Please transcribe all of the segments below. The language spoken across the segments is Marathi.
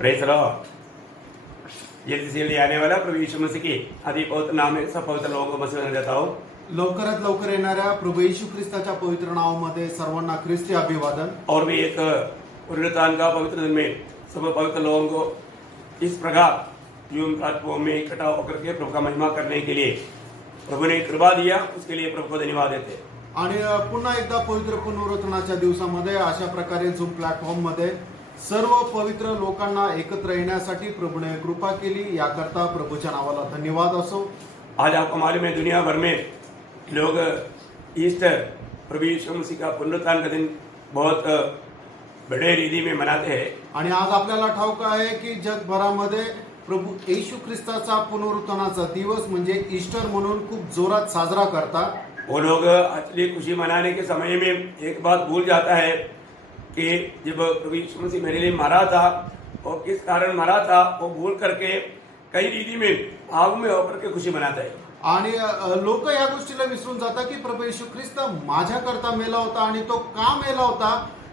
Praise Lord. जल्दी से जल्दी आने वाला प्रभु यीशु मसीह की अति पवित्र नाम में सब पवित्र लोगों को मसीह देता हूँ। लवकरात लवकर येणाऱ्या प्रभू येशू ख्रिस्ताच्या पवित्र नावामध्ये सर्वांना ख्रिस्ती अभिवादन। और भी एक पुनरुत्थान का पवित्र दिन में सब पवित्र लोगों को इस प्रकार जूम प्लेटफॉर्म में इकट्ठा होकर के प्रभु का महिमा करने के लिए प्रभु ने कृपा दिया, उसके लिए प्रभु को धन्यवाद देते। आणि पुन्हा एकदा पवित्र पुनरुत्थानाच्या दिवसामध्ये अशा प्रकारे झूम प्लॅटफॉर्म मध्ये सर्व पवित्र लोकांना एकत्र येण्यासाठी प्रभूने कृपा केली, याकरता प्रभूच्या नावाला धन्यवाद असो। आज आपको मालूम है दुनिया भर में लोग ईस्टर प्रभु यीशु मसीह का पुनरुत्थान का दिन बहुत बड़े रीति में मनाते हैं। आणि आज आपल्याला ठाऊक आहे की जगभरामध्ये प्रभू येशू ख्रिस्ताचा पुनरुत्थानाचा दिवस म्हणजे ईस्टर म्हणून खूप जोरात साजरा करतात। वो लोग असली खुशी मनाने के समय में एक बात भूल जाता है कि जब प्रभु यीशु मसीह मेरे लिए मरा था और किस कारण मरा था, वो भूल करके कई रीति में आग में होकर के खुशी मनाता है। आणि लोक या गोष्टीला विसरून जातात की प्रभू येशू ख्रिस्त माझ्याकरता मेला होता आणि तो का मेला होता,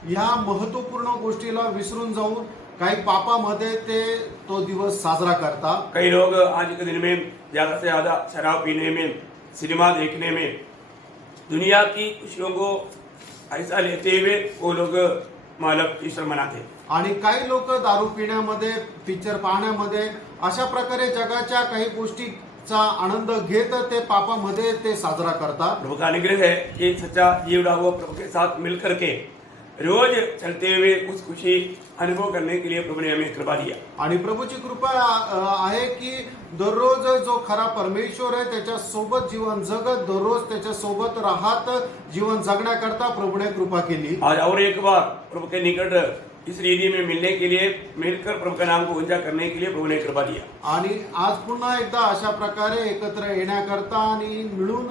या महत्त्वपूर्ण गोष्टीला विसरून जाऊन काही पापामध्ये ते तो दिवस साजरा करतात। कई लोग आज के दिन में ज्यादा से ज्यादा शराब पीने में, सिनेमा देखने में, दुनिया की खुशियों को ऐसा लेते हुए वो लोग मतलब ईस्टर मनाते। आणि काही लोक दारू पिण्यामध्ये, पिक्चर पाहण्यामध्ये, अशा प्रकारे जगाच्या काही गोष्टीचा आनंद घेत ते पापामध्ये ते साजरा करतात। प्रभु का अनुग्रह है कि सच्चा जीवड़ा हुआ प्रभु के साथ मिल करके रोज चलते हुए उस खुशी अनुभव करने के लिए प्रभु ने हमें कृपा दिया। आणि प्रभूची कृपा आहे की दररोज जो खरा परमेश्वर आहे त्याच्या सोबत जीवन जगत, दररोज त्याच्या सोबत राहत जीवन जगण्याकरता प्रभूने कृपा केली। आज और एक बार प्रभु के निकट इस रीति में मिलने के लिए, मिलकर प्रभु का नाम को ऊंचा करने के लिए प्रभु ने कृपा दिया। आणि आज पुन्हा एकदा अशा प्रकारे एकत्र येण्याकरता आणि मिळून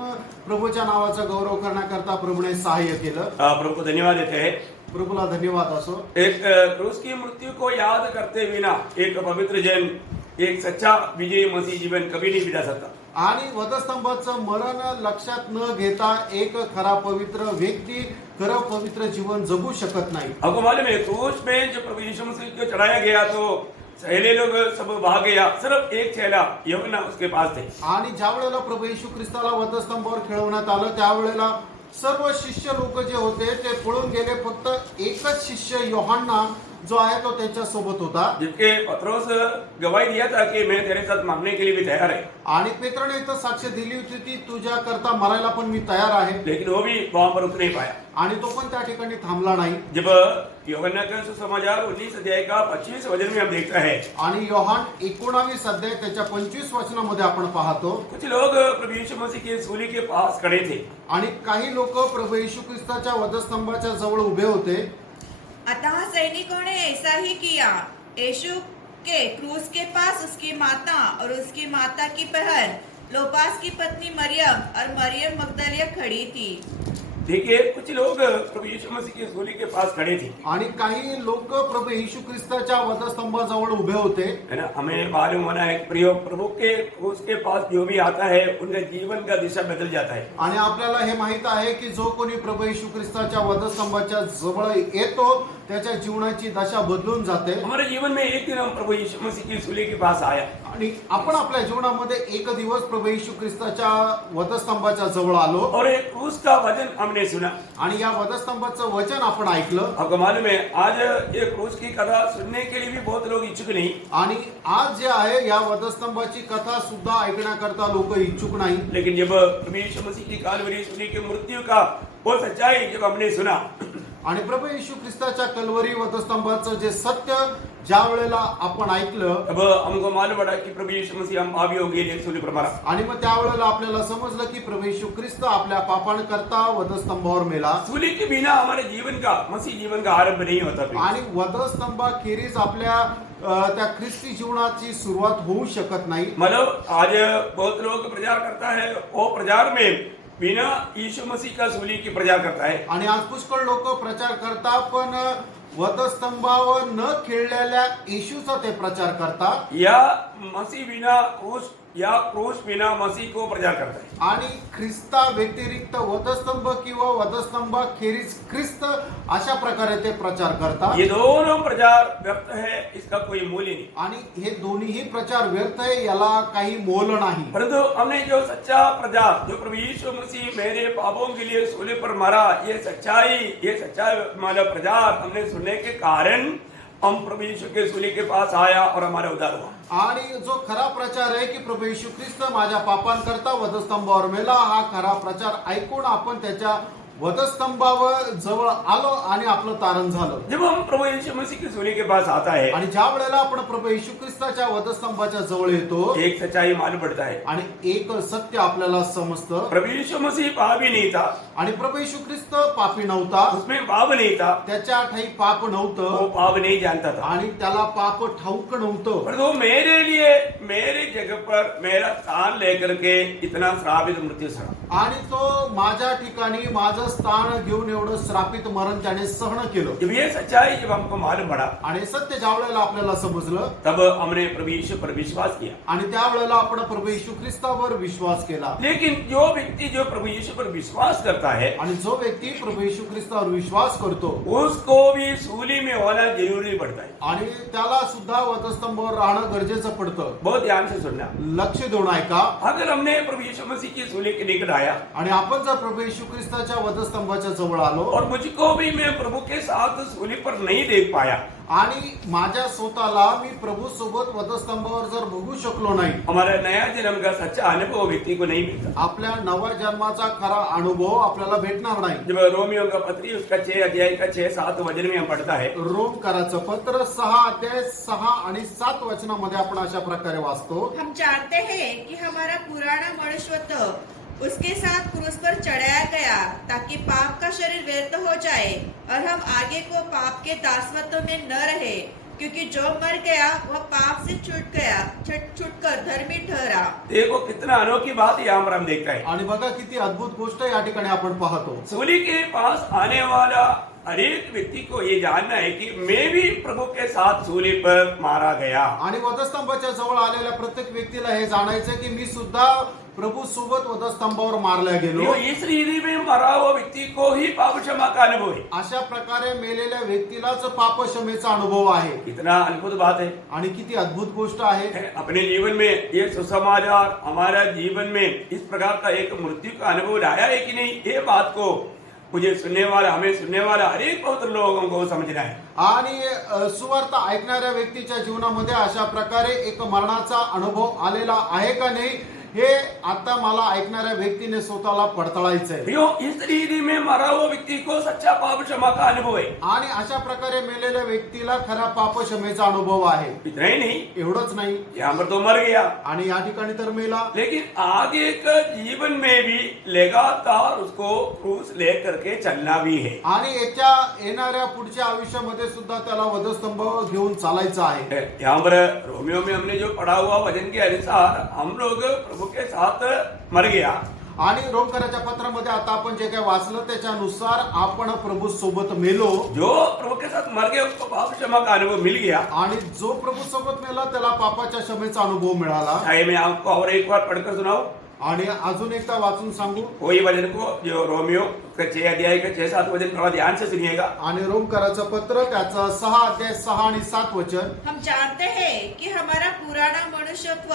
प्रभूच्या नावाचा गौरव करण्याकरता प्रभूने सहाय्य केलं। प्रभु को धन्यवाद देते हैं। प्रभूला धन्यवाद असो। एक क्रूस की मृत्यु को याद करते बिना एक पवित्र जन, एक सच्चा विजयी मसीह जीवन कभी नहीं बिता सकता। आणि वधस्तंभाचं मरण लक्षात न घेता एक खरा पवित्र व्यक्ती खरं पवित्र जीवन जगू शकत नाही। आपको मालूम है क्रूस में जब प्रभु यीशु मसीह को चढ़ाया गया तो चेले लोग सब भाग गया, सिर्फ एक चेला यूहन्ना उसके पास थे। आणि ज्या वेळेला प्रभू येशू ख्रिस्ताला वधस्तंभावर खेळवण्यात आलं त्यावेळेला सर्व शिष्य लोक जे होते ते पळून गेले, फक्त एकच शिष्य यूहन्ना जो आहे तो त्यांच्या सोबत होता। जिसके पत्रोस गवाही दिया था कि मैं तेरे साथ मरने के लिए भी तैयार है। आणि पेत्राने इथं साक्ष दिली होती की तुझ्या करता मरायला पण मी तयार आहे, लेकिन वो भी वहां पर उतर नहीं पाया। आणि तो पण त्या ठिकाणी थांबला नाही। जब यूहन्ना का सुसमाचार 19 अध्याय का 25 वचन में हम देखते हैं, आणि योहान 19 अध्याय त्याच्या 25 वचनामध्ये आपण पाहतो, कुछ लोग प्रभु यीशु मसीह के सूली के पास खड़े थे। आणि काही लोक प्रभू येशू ख्रिस्ताच्या वधस्तंभाच्या जवळ उभे होते। अतः सैनिकों ने ऐसा ही किया। यीशु के क्रूस के पास उसकी माता और उसकी माता की बहन लोपास की पत्नी मरियम और मरियम मगदलिया खड़ी थी। देखिए कुछ लोग प्रभु यीशु मसीह के सूली के पास खड़े थे, आणि काही लोक प्रभू येशू ख्रिस्ताच्या वधस्तंभाजवळ उभे होते। है ना। हमें मालूम होना है कि प्रभु के उसके पास जो भी आता है उनका जीवन का दिशा बदल जाता है। आणि आपल्याला हे माहित आहे की जो कोणी प्रभू येशू ख्रिस्ताच्या वधस्तंभाच्या जवळ येतो त्याच्या जीवनाची दशा बदलून जाते। हमारे जीवन में एक दिन हम प्रभु यीशु मसीह की सूली के पास आया आणि आपण आपल्या जीवनामध्ये एक दिवस प्रभु येशू ख्रिस्ताच्या वधस्तंभाच्या जवळ आलो और एक क्रूस का वचन हमने सुना। आणि या वधस्तंभाचं वचन आपण ऐकलं। आपको मालूम है आज ये क्रूस की कथा सुनने के लिए भी बहुत लोग इच्छुक नहीं, आणि आज जे आहे या वधस्तंभाची कथा सुद्धा ऐकण्याकरता लोक इच्छुक नाही। लेकिन जब प्रभु यीशु मसीह की कालवरी सूली की मृत्यु का वो सच्चाई जब हमने सुना, आणि प्रभू येशू ख्रिस्ताच्या कल्वरी वधस्तंभाचं जे सत्य ज्या वेळेला आपण ऐकलं, तब हमको मालूम पड़ा कि प्रभु यीशु मसीह हम पापी हो गए सूली पर मरा। आणि मग त्यावेळेला आपल्याला समजलं की प्रभू येशू ख्रिस्त आपल्या पापांकरता वधस्तंभावर मेला। सूली के बिना हमारे जीवन का, मसीह जीवन का आरंभ नहीं होता। आणि वधस्तंभाखेरीज आपल्या त्या ख्रिस्ती जीवनाची सुरुवात होऊ शकत नाही। मतलब आज बहुत लोग प्रचार करता है, वो प्रचार में बिना यीशु मसीह का सूली की प्रचार करता है। आणि आज पुष्कळ लोक प्रचार करतात, पण वधस्तंभावर न खेळलेल्या येशूचा ते प्रचार करतात। या मसीह बिना उस या क्रूस बिना मसीह को प्रचार करता है। आणि ख्रिस्ता व्यतिरिक्त वधस्तंभ किंवा वधस्तंभाखेरीज ख्रिस्त अशा प्रकारे ते प्रचार करतात. ये दोनों प्रचार व्यर्थ है, इसका कोई मूल्य नहीं। आणि हे दोन्हीही प्रचार व्यर्थ आहे, याला काही मोल नाही. परंतु हमने जो सच्चा प्रचार, जो प्रभु यीशु मसीह मेरे पापों के लिए सूली पर मरा, ये सच्चा मतलब प्रचार हमने सुनने के कारण हम प्रभु यीशु के सूली के पास आया और हमारा उद्धार हुआ. आणि जो खरा प्रचार आहे की प्रभू येशू ख्रिस्त माझ्या पापांकरता वधस्तंभावर मेला, हा खरा प्रचार ऐकून आपण त्याच्या वधस्तंभावर जवळ आलो आणि आपलं तारण झालं. जब हम प्रभु यीशु मसीह की सूली के पास आता है, आणि ज्या वेळेला आपण प्रभू येशू ख्रिस्ताच्या वधस्तंभाच्या जवळ येतो एक सच्चाई मालूम पड़ता है. आणि एक सत्य आपल्याला समजतं. प्रभु यीशु मसीह पापी नहीं था, आणि प्रभू येशू ख्रिस्त पापी नव्हता, उसमें पाप नहीं था, त्याच्या ठाई पाप वो नव्हतं पाप नहीं जानता था. आणि त्याला पाप ठाऊक नव्हतं. पर वो मेरे लिए मेरे जगह पर मेरा स्थान लेकर के इतना श्रापित मृत्यू सड़ा. आणि तो माझ्या ठिकाणी माझं स्थान घेऊन एवढं श्रापित मरण त्याने सहन केलं. जब ये सच्चाई जब हमको मालूम पड़ा, आणि सत्य ज्या वेळेला आपल्याला समजलं, तब हमने प्रभु यीशु पर विश्वास किया. आणि त्या वेळेला आपण प्रभू येशू ख्रिस्तावर विश्वास केला. लेकिन जो व्यक्ति जो प्रभु यीशु पर विश्वास करता है, आणि जो व्यक्ती प्रभू येशू ख्रिस्तावर विश्वास करतो, उसको भी सूली में होना जरूरी पड़ता है. आणि त्याला सुद्धा वधस्तंभावर राहणं गरजेचं पडतं. बहुत ध्यान से सुनना. लक्ष देऊन ऐका. अगर हमने प्रभु यीशु मसीह की सूली के निकट आया आणि आपण जर प्रभू येशू ख्रिस्ताच्या वधस्तंभाच्या जवळ आलो और मुझको भी मैं प्रभु के साथ सूली पर नहीं देख पाया, आणि माझ्या स्वतःला मी प्रभू सोबत वधस्तंभावर जर बघू शकलो नाही, हमारा नया जन्म का सच्चा अनुभव व्यक्ति को नहीं मिलता. आपल्या नव्या जन्माचा खरा अनुभव आपल्याला भेटणार नाही. जब रोमियो का पत्री उसका 6 अध्याय का 6-7 वचन में हम पढ़ता है, रोमकराचं पत्र 6 अध्याय 6 आणि 7 वचनामध्ये आपण अशा प्रकारे वाचतो. हम जानते हैं कि हमारा पुराना मनुष्यत्व उसके साथ क्रूस पर चढ़ाया गया ताकि पाप का शरीर व्यर्थ हो जाए और हम आगे को पाप के दासत्व में न रहे, क्योंकि जो मर गया वह पाप से छूटकर धर्मी ठहरा. देखो कितना अनोखी बात यहाँ पर हम देखते हैं. आणि बघा किती अद्भुत गोष्ट या ठिकाणी आपण पाहतो. सूली के पास आने वाला हर एक व्यक्ति को ये जानना है कि मैं भी प्रभु के साथ सूली पर मारा गया. आणि वधस्तंभाच्या जवळ आलेल्या प्रत्येक व्यक्तीला हे जाणायचं की मी सुद्धा प्रभु सोबत वधस्तंभावर मारल्या गेलो. जो इस रीति में मरा हुआ व्यक्ति को ही पाप क्षमा का अनुभव है. अशा प्रकारे मेलेल्या व्यक्तीलाच पाप क्षमेचा अनुभव आहे. कितना अद्भुत बात है. आणि किती अद्भुत गोष्ट आहे. अपने जीवन में ये सुसमाचार हमारा जीवन में इस प्रकार का एक मृत्यु का अनुभव लाया है कि नहीं, ये बात को मुझे हमें सुनने वाला हर एक बहुत लोगों को समझना है. आणि सुवार्थ ऐकणाऱ्या व्यक्तीच्या जीवनामध्ये अशा प्रकारे एक मरणाचा अनुभव आलेला आहे का नाही, हे आता मला ऐकणाऱ्या व्यक्तीने स्वतःला पडताळायचं आहे. इस रीति में मरा हुआ व्यक्ति को सच्चा पाप क्षमा का अनुभव है. आणि अशा प्रकारे मेलेल्या व्यक्तीला खरा पाप क्षमेचा अनुभव आहे. इतना ही नहीं, एवढंच नाही, यहाँ पर तो मर गया, आणि या ठिकाणी तर मेला, लेकिन आगे का जीवन में भी लगातार उसको क्रूस लेकर के चलना भी है. आणि याच्या येणाऱ्या पुढच्या आयुष्यामध्ये सुद्धा त्याला वधस्तंभ घेऊन चालायचं आहे. यहाँ पर रोमियो में हमने जो पढ़ा हुआ वचन के अनुसार हम लोग प्रभु के साथ मर गया. आणि रोमकराच्या पत्रामध्ये आता आपण जे काही वाचलं त्याच्यानुसार आपण प्रभू सोबत मेलो. जो प्रभु के साथ मर गया उसको पाप क्षमा का अनुभव मिल गया. आणि जो प्रभू सोबत मेला त्याला पापाच्या क्षमेचा अनुभव मिळाला. चाहे मैं आपको और एक बार पढ़कर सुनाऊं, आणि अजून एकदा वाचून सांगू. कोई वचन को जो रोमियो का 6 अध्याय का 6-7 वचन थोड़ा ध्यान से सुनिएगा. आणि रोमकराचं पत्र त्याचं 6 अध्याय 6 आणि 7 वचन. हम जानते हैं कि हमारा पुराना मनुष्यत्व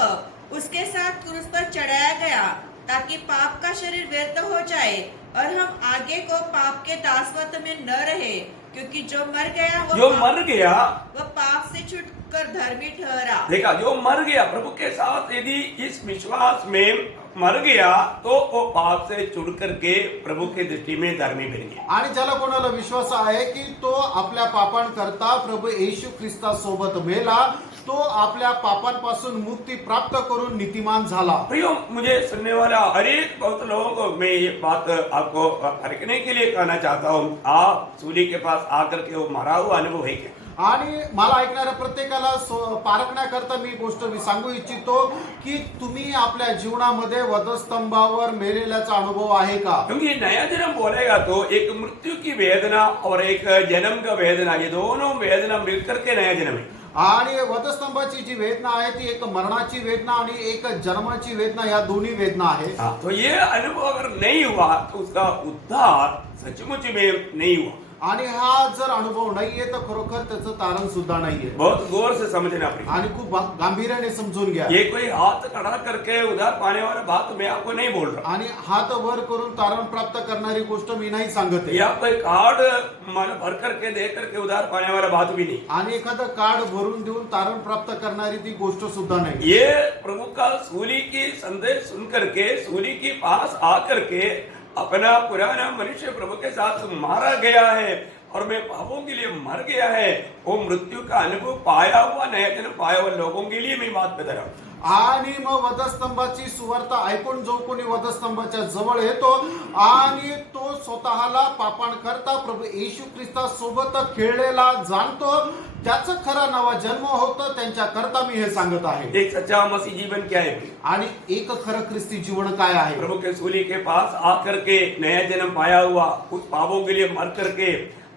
उसके साथ क्रूस पर चढ़ाया गया ताकि पाप का शरीर व्यर्थ हो जाए और हम आगे को पाप के दासत्व में न रहे, क्योंकि जो मर गया वह पाप से छूटकर धर्मी ठहरा. देखा, जो मर गया प्रभु के साथ यदि इस विश्वास में मर गया तो वो पाप से छूट करके प्रभु के दृष्टि में धर्मी बन गया. आणि ज्याला कोणाला विश्वास आहे की तो आपल्या पापांकरता प्रभू येशू ख्रिस्ता सोबत मेला, तो आपल्या पापांपासून मुक्ती प्राप्त करून नीतिमान झाला. प्रियो, मुझे सुनने वाला हर एक बहुत लोगों को मैं ये बात आपको परखने के लिए कहना चाहता हूँ. आप सूली के पास आकर के वो मरा हुआ अनुभव है क्या? आणि मला ऐकणाऱ्या प्रत्येकाला पारखण्याकरता मी गोष्ट सांगू इच्छितो की तुम्ही आपल्या जीवनामध्ये वधस्तंभावर मेलेल्याचा अनुभव आहे का? क्योंकि नया जन्म बोलेगा तो एक मृत्यू की वेदना और एक जन्म का वेदना, ये दोनों वेदना मिलकर के नया जन्म है. आणि वधस्तंभाची जी वेदना आहे ती एक मरणाची वेदना आणि एक जन्माची वेदना, या दोन्ही वेदना आहे. हाँ, तो ये अनुभव अगर नहीं हुआ तो उसका उद्धार सचमुच में नहीं हुआ. आणि हा जर अनुभव नाहीये तर खरोखर त्याचं तारण सुद्धा नाहीये. बहुत गौर से समझना पड़ेगा. आणि खूप गांभीर्याने समजून घ्या. ये कोई हाथ खड़ा करके उधार पाने वाला बात मैं आपको नहीं बोल रहा. आणि हात वर करून तारण प्राप्त करणारी गोष्ट मी नाही सांगत आहे. या कोई कार्ड मन भर करके दे करके उधार पाने वाला बात भी नहीं. आणि एखादं कार्ड भरून देऊन तारण प्राप्त करणारी ती गोष्ट सुद्धा नाही. ये प्रभु का सूली की संदेश सुन करके सूली के पास आकर के अपना पुराना मनुष्य प्रभु के साथ मारा गया है और मैं पापों के लिए मर गया है, वो मृत्यू का अनुभव पाया हुआ नया जन्म पाया हुआ लोगों के लिए मैं बात बता रहा हूँ. आणि मग वधस्तंभाची सुवार्ता ऐकून जो कोणी वधस्तंभाच्या जवळ येतो आणि तो स्वतःला पापांकरता प्रभू येशू ख्रिस्ता सोबत खेळलेला जाणतो, त्याचं खरा नवा जन्म होतं, त्यांच्या करता मी हे सांगत आहे. एक सच्चा मसीह जीवन क्या है? आणि एक खरं ख्रिस्ती जीवन काय आहे? प्रभु के सूली के पास आकर के नया जन्म पाया हुआ, उस पापों के लिए मर करके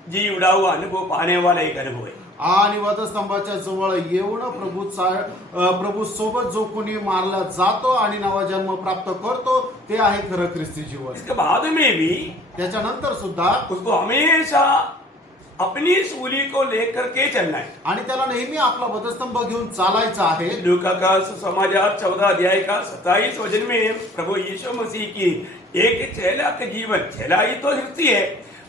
जी उड़ा हुआ अनुभव पाने वाला एक अनुभव है. आणि वधस्तंभाच्या जवळ येऊन प्रभू सोबत जो कोणी मारला जातो आणि नवा जन्म प्राप्त करतो, ते आहे खरं ख्रिस्ती जीवन. इसके बाद में भी त्याच्यानंतर सुद्धा उसको हमेशा अपनी सूली को लेकर के चलना है. आणि त्याला नेहमी आपला वधस्तंभ घेऊन चालायचं आहे. लूका का सुसमाचार 14 अध्याय का 27 वचन में प्रभु यीशु मसीह की एक चेला का जीवन, चेला ही तो हिस्सी है,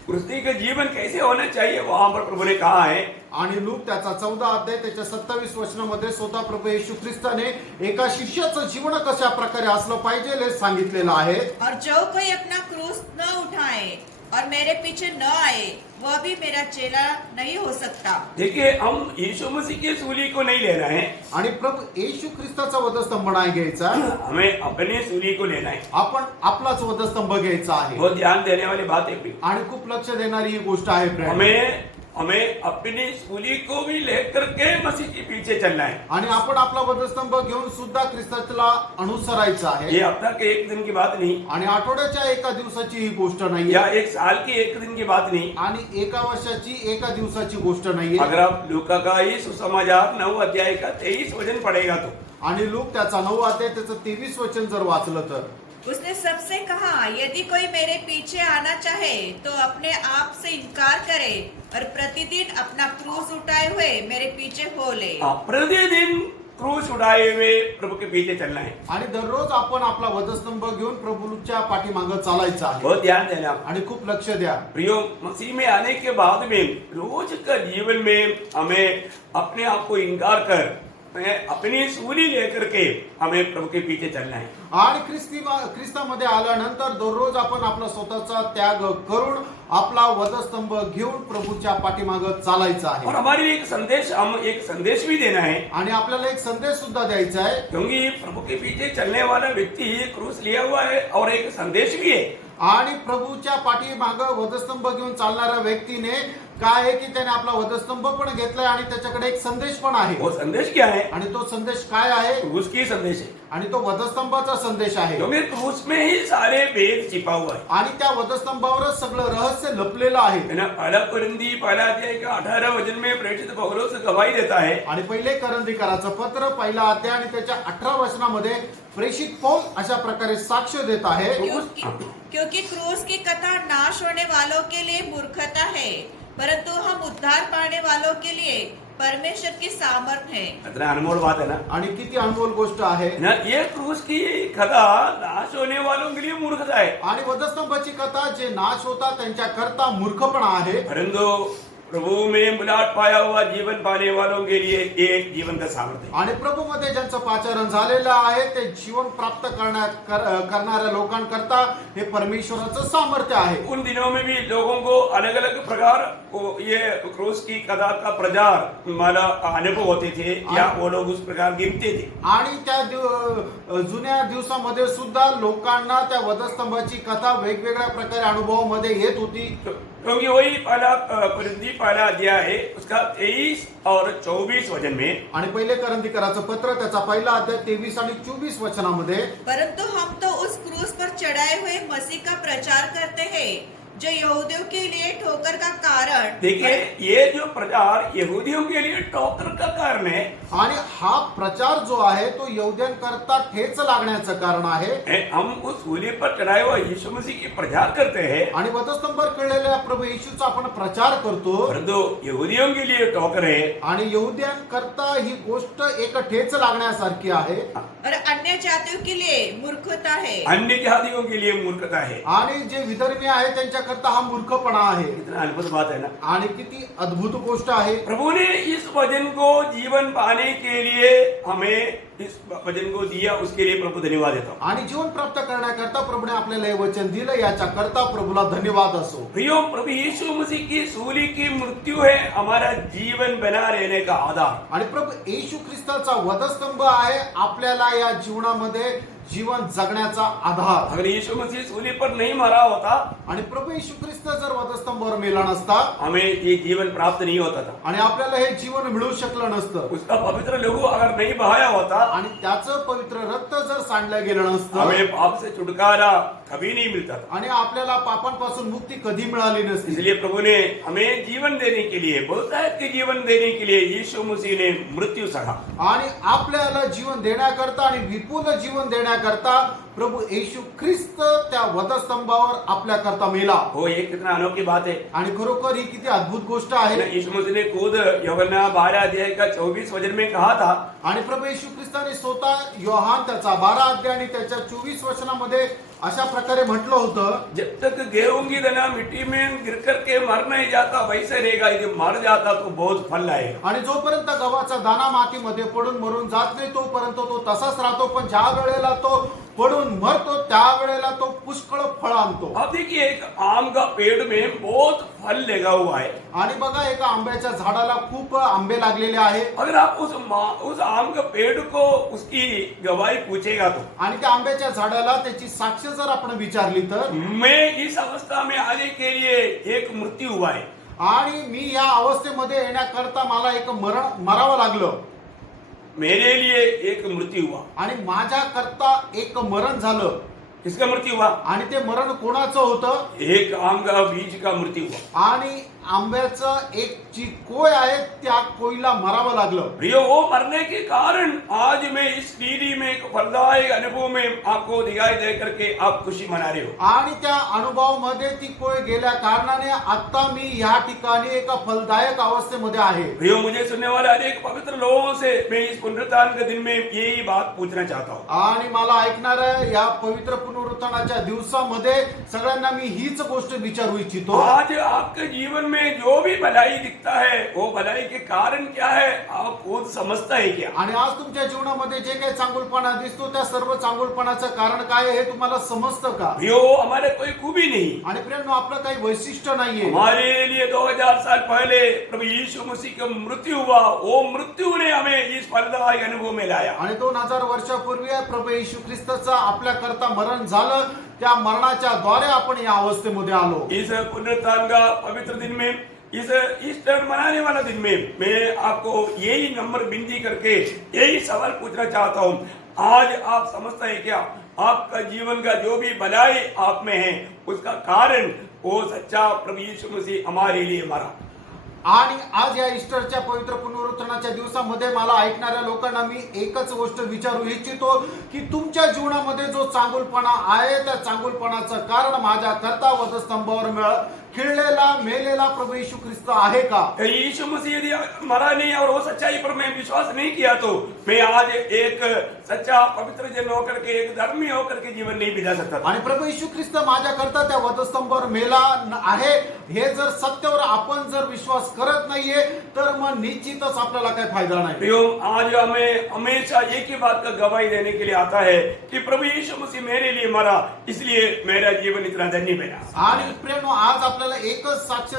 क्रिस्ती का जीवन कैसे होना चाहिए वहां पर प्रभु ने कहा है. आणि लूक त्याचा 14 अध्याय त्याच्या 27 वचनामध्ये स्वतः प्रभू येशू ख्रिस्ताने एका शिष्याचं जीवन कशा प्रकारे असलं पाहिजे हे सांगितलेलं आहे. और जो कोई अपना क्रूस न उठाए और मेरे पीछे न आए वह भी मेरा चेला नहीं हो सकता. देखिए, हम यीशु मसीह की सूली को नहीं लेना है, आणि प्रभू येशू ख्रिस्ताचा वधस्तंभ नाही घ्यायचा, हमें अपनी सूली को लेना है. आपण आपलाच वधस्तंभ घ्यायचा आहे. बहुत ध्यान देने वाली बात है. आणि खूप लक्ष देणारी ही गोष्ट आहे friend. हमें अपनी सूली को भी लेकर के मसीह के पीछे चलना है. आणि आपण आपला वधस्तंभ घेऊन सुद्धा ख्रिस्ताला अनुसरायचं आहे. ये हफ्ता के एक दिन की बात नहीं, आणि आठवड्याच्या एका दिवसाची ही गोष्ट नाही, या एक साल की एक दिन की बात नहीं, आणि एका वर्षाची एका दिवसाची गोष्ट नाहीये. अगर आप लूका का ही सुसमाचार 9 अध्याय का 23 वचन पढ़ेगा तो आणि लूक त्याचा 9 अध्याय त्याचं 23 वचन जर वाचलं तर उसने सबसे कहा, यदि कोई मेरे पीछे आना चाहे तो अपने आप से इनकार करे और प्रतिदिन अपना क्रूस उठाए हुए मेरे पीछे हो ले. प्रतिदिन क्रूस उठाए हुए प्रभु के पीछे चलना है. आणि दररोज आपण आपला वधस्तंभ घेऊन प्रभूच्या पाठीमागं चालायचं आहे. बहुत ध्यान देना आप. आणि खूप लक्ष द्या. प्रियो, मसीह में आने के बाद में रोज का जीवन में हमें अपने आप को इनकार कर अपनी सूली लेकर के हमें प्रभु के पीछे चलना है. आणि ख्रिस्तामध्ये आल्यानंतर दररोज आपण आपला स्वतःचा त्याग करून आपला वधस्तंभ घेऊन प्रभूच्या पाठीमागं चालायचं आहे. और हमारे लिए हम एक संदेश भी देना है. आणि आपल्याला एक संदेश सुद्धा द्यायचा आहे. क्योंकि प्रभु के पीछे चलने वाला व्यक्ति क्रूस लिया हुआ है और एक संदेश भी है. आणि प्रभूच्या पाठीमागं वधस्तंभ घेऊन चालणाऱ्या व्यक्तीने काय आहे की त्याने आपला वधस्तंभ पण घेतलाय आणि त्याच्याकडे एक संदेश पण आहे. वो संदेश क्या है? आणि तो संदेश काय आहे? क्रूस की संदेश है. आणि तो वधस्तंभाचा संदेश आहे. क्योंकि क्रूस में ही सारे भेद छिपा हुआ है. आणि त्या वधस्तंभावरच सगळं रहस्य लपलेलं आहे. पहला कुरिन्दी पहला अध्याय का 18 वचन में प्रेषित पौलुस गवाही देता है. आणि पहिले करंदीकराचं पत्र पहिला अध्याय आणि त्याच्या 18 वचनामध्ये प्रेषित पौल अशा प्रकारे साक्ष देत आहे. क्योंकि क्रूस की कथा नाश होने वालों के लिए मूर्खता है, परंतु हम उद्धार पाने वालों के लिए परमेश्वर की सामर्थ्य है. कितना अनमोल बात है ना. आणि किती अनमोल गोष्ट आहे ना. ये क्रूस की कथा नाश होने वालों के लिए मूर्खता है. आणि वधस्तंभाची कथा जे नाश होता त्यांच्या करता मूर्खपणा आहे. परंतु प्रभु में मुलाट पाया हुआ जीवन पाने वालों के लिए एक जीवन का सामर्थ्य है. आणि प्रभूमध्ये ज्यांचं पाचारण झालेलं आहे ते जीवन प्राप्त करणाऱ्या लोकांकरता हे परमेश्वराचं सामर्थ्य आहे. उन दिनों में भी लोगों को अलग अलग प्रकार को ये क्रूस की कथा का प्रचार माला अनुभव होते थे या वो लोग उस प्रकार गिनते थे. आणि त्या जुन्या दिवसामध्ये सुद्धा लोकांना त्या वधस्तंभाची कथा वेगवेगळ्या प्रकारे अनुभवामध्ये येत होती. क्योंकि वही पहला अध्याय है, उसका 23 और 24 वचन में. आणि पहिले करंदीकराचं पत्र त्याचा पहिला अध्याय 23 आणि 24 वचनामध्ये, परंतु हम तो उस क्रूस पर चढ़ाए हुए मसीह का प्रचार करते हैं जो यहूदियों के लिए ठोकर का कारण देखिए, ये जो प्रचार यहूदियों के लिए ठोकर का कारण है, आणि हा प्रचार जो आहे तो यहूद्यांकरता ठेच लागण्याचं कारण आहे. हम उस सूली पर चढ़ाए हुए यीशु मसीह की प्रचार करते हैं, आणि वधस्तंभावर कळलेल्या प्रभू येशूचा आपण प्रचार करतो. परंतु यहूदियों के लिए ठोकर है. आणि यहूद्यांकरता ही गोष्ट एक ठेच लागण्यासारखी आहे. और अन्य जातियों के लिए मूर्खता है. अन्य जातियों के लिए मूर्खता है. आणि जे विधर्मी आहे त्यांच्याकरता हा मूर्खपणा आहे. कितना अद्भुत बात है ना. आणि किती अद्भुत गोष्ट आहे. प्रभु ने इस वचन को जीवन पाने के लिए हमें इस वचन को दिया, उसके लिए प्रभु धन्यवाद देता हूं. आणि जीवन प्राप्त करण्याकरता प्रभूने आपल्याला हे वचन दिलं, याच्या करता प्रभूला धन्यवाद असो. प्रियो, प्रभु यीशु मसीह की सूली की मृत्यु है हमारा जीवन बना रहने का आधार. आणि प्रभू येशू ख्रिस्ताचा वधस्तंभ आहे आपल्याला या जीवनामध्ये जीवन जगण्याचा आधार. अगर यीशु मसीह सूली पर नहीं मरा होता, आणि प्रभू येशू ख्रिस्त जर वधस्तंभावर मेला नसता, हमें ये जीवन प्राप्त नहीं होता था. आणि आपल्याला हे जीवन मिळू शकलं नसतं. उसका पवित्र लहू अगर नहीं बहाया होता, आणि त्याचं पवित्र रक्त जर सांडलं गेलं नसतं, हमें पाप से छुटकारा कभी नहीं मिलता था. आणि आपल्याला पापांपासून मुक्ती कधी मिळाली नसती. इसलिए प्रभु ने हमें जीवन देने के लिए, बहुतायत के जीवन देने के लिए यीशु मसीह ने मृत्यु सहा. आणि आपल्याला जीवन देण्याकरता आणि विपुल जीवन देण्याकरता प्रभु येशू ख्रिस्त त्या वधस्तंभावर आपल्याकरता मेला. हो, ये कितना अनोखी बात है. आणि खरोखर ही किती अद्भुत गोष्ट आहे. यीशु मसीह ने खुद यूहन्ना 12 अध्याय का 24 वचन में कहा था, आणि प्रभू येशू ख्रिस्ताने स्वतः योहान त्याचा 12 अध्याय आणि त्याच्या 24 वचनामध्ये अशा प्रकारे म्हटलं होतं, जब तक गेहूं की दाना मिट्टी में गिर करके मर नहीं जाता वैसे रहेगा, यदि मर जाता तो बहुत फल लाएगा. आणि जोपर्यंत गव्हाचा दाना मातीमध्ये पडून मरून जात नाही तोपर्यंत तो तसाच राहतो, पण ज्या वेळेला तो पडून मरतो त्यावेळेला तो पुष्कळ फळ आणतो. अब देखिए, एक आम का पेड़ में बहुत फल लगा हुआ है. आणि बघा, एका आंब्याच्या झाडाला खूप आंबे लागलेले आहे. अगर आप उस आम का पेड़ को उसकी गवाही पूछेगा तो, आणि त्या आंब्याच्या झाडाला त्याची साक्ष जर आपण विचारली तर, मैं इस अवस्था में आने के लिए एक मृत्यू हुआ है. आणि मी या अवस्थेमध्ये येण्याकरता मला एक मरावं लागलं, मेरे लिए एक मृत्यू हुआ. आणि माझ्याकरता एक मरण झालं. किसका मृत्यू हुआ? आणि ते मरण कोणाचं होतं? एक आम का बीज का मृत्यू हुआ. आणि आंब्याचं एक जी कोय आहे त्या कोयला मरावं लागलं. प्रियो, वो मरने के कारण आज मैं इस पीढ़ी में एक फलदायक अनुभव में आपको दिखाई दे करके आप खुशी मना रहे हो. आणि त्या अनुभवामध्ये ती कोय गेल्या कारणाने आता मी या ठिकाणी एका फलदायक अवस्थेमध्ये आहे. प्रियो, मुझे सुनने वाले अनेक पवित्र लोगों से मैं इस पुनरुत्थान के दिन में यही बात पूछना चाहता हूँ. आणि मला ऐकणाऱ्या या पवित्र पुनरुत्थानाच्या दिवसामध्ये सगळ्यांना मी हीच गोष्ट विचारू इच्छितो. आज आपके जीवन में जो भी भलाई दिखता है, वो भलाई के कारण क्या है, आप खुद समझता है क्या? आणि आज तुमच्या जीवनामध्ये जे काही चांगुलपणा दिसतो त्या सर्व चांगुलपणाचं कारण काय आहे हे तुम्हाला समजतं का? प्रियो, हमारे कोई खूबी नहीं. आणि प्रियांनो, आपलं काही वैशिष्ट्य नाहीये. हमारे लिए 2000 साल पहले प्रभु यीशु मसीह का मृत्यु हुआ. वो मृत्यु ने हमें इस फलदायक अनुभव में लाया. आणि 2000 वर्षापूर्वी प्रभू येशू ख्रिस्ताचं आपल्याकरता मरण झालं. त्या मरणाच्या द्वारे आपण या अवस्थेमध्ये आलो. इस पुनरुत्थान का पवित्र दिन में, इस ईस्टर मनाने वाला दिन में मैं आपको यही नंबर विनती करके यही सवाल पूछना चाहता हूँ. आज आप समझते हैं क्या, आपका जीवन का जो भी भलाई आप में है उसका कारण वो सच्चा प्रभु यीशु मसीह हमारे लिए मरा. आणि आज या ईस्टरच्या पवित्र पुनरुत्थानाच्या दिवसामध्ये मला ऐकणाऱ्या लोकांना मी एकच गोष्ट विचारू इच्छितो की तुमच्या जीवनामध्ये जो चांगुलपणा आहे त्या चांगुलपणाचं कारण माझ्या करता वधस्तंभावर खिळलेला मेलेला प्रभू येशू ख्रिस्त आहे का? यीशु मसीह यदि मरा नहीं और वो सच्चाई पर मैं विश्वास नहीं किया तो मैं आज एक सच्चा पवित्र जन होकर के, एक धर्मी होकर के जीवन नहीं बिता सकता. आणि प्रभू येशू ख्रिस्त माझ्या करता त्या वधस्तंभावर मेला आहे हे जर सत्यावर आपण जर विश्वास करत नाहीये तर मग निश्चितच आपल्याला काही फायदा नाही. प्रियो, आज हमें हमेशा एक ही बात का गवाही देने के लिए आता है कि प्रभु यीशु मसीह मेरे लिए मरा, इसलिए मेरा जीवन इतना धन्य बना. आणि प्रियांनो, आज आपल्याला आपल्याला एकच साक्ष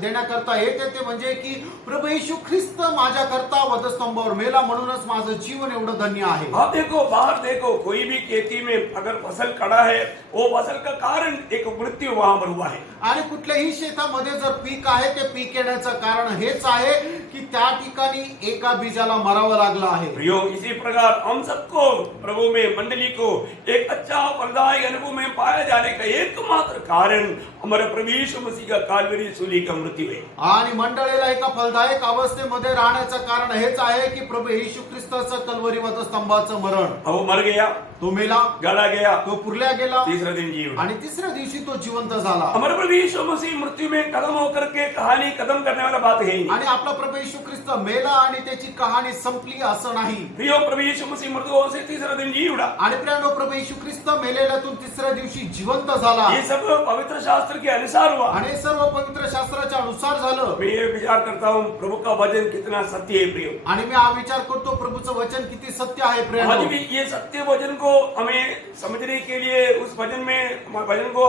देण्याकरता येते, ते म्हणजे की प्रभू येशू ख्रिस्त माझ्याकरता वधस्तंभावर मेला, म्हणूनच माझं जीवन एवढं धन्य आहे. आप देखो, बाहर देखो, कोई भी खेती में अगर फसल कड़ा है, वो फसल का कारण एक मृत्यु वहां पर हुआ है. आणि कुठल्याही शेतामध्ये जर पीक आहे, ते पीक येण्याचं कारण हेच आहे की त्या ठिकाणी एका बीजाला मरावं लागलं आहे. प्रियो, इसी प्रकार हम सबको प्रभु में, मंडली को एक अच्छा फलदायी अनुभव में पाया जाने का एकमात्र कारण हमारे प्रभु यीशु मसीह का काल्वरी सूली का मृत्यु है. आणि मंडळीला एका फलदायक अवस्थेमध्ये राहण्याचं कारण हेच आहे की प्रभू येशू ख्रिस्ताचं कल्वरी वधस्तंभाचं मरण. वो मर गया, तो मेला, गला गया, तो पुरल्या गेला, तीसरा दिन जी उठा. आणि तिसऱ्या दिवशी तो जिवंत झाला. हमारे प्रभु यीशु मसीह मृत्यु में कदम होकर के कहानी खत्म करने वाला बात है ही नहीं. आणि आपला प्रभू येशू ख्रिस्त मेला आणि त्याची कहाणी संपली असं नाही. प्रियो, प्रभु यीशु मसीह मृत्यु से तीसरा दिन जी उठा. आणि प्रियानो, प्रभू येशू ख्रिस्त मेलेल्यातून तिसऱ्या दिवशी जिवंत झाला. ये सब पवित्र शास्त्र के अनुसार हुआ. आणि सर्व पवित्र शास्त्राच्या अनुसार झालं. मैं ये विचार करता हूँ, प्रभु का वचन कितना सत्य है प्रियो. आणि मी हा विचार करतो, प्रभूचं वचन किती सत्य आहे. आज प्रियानो, भी ये सत्य वचन को हमें समझने के लिए, उस वचन में वचन को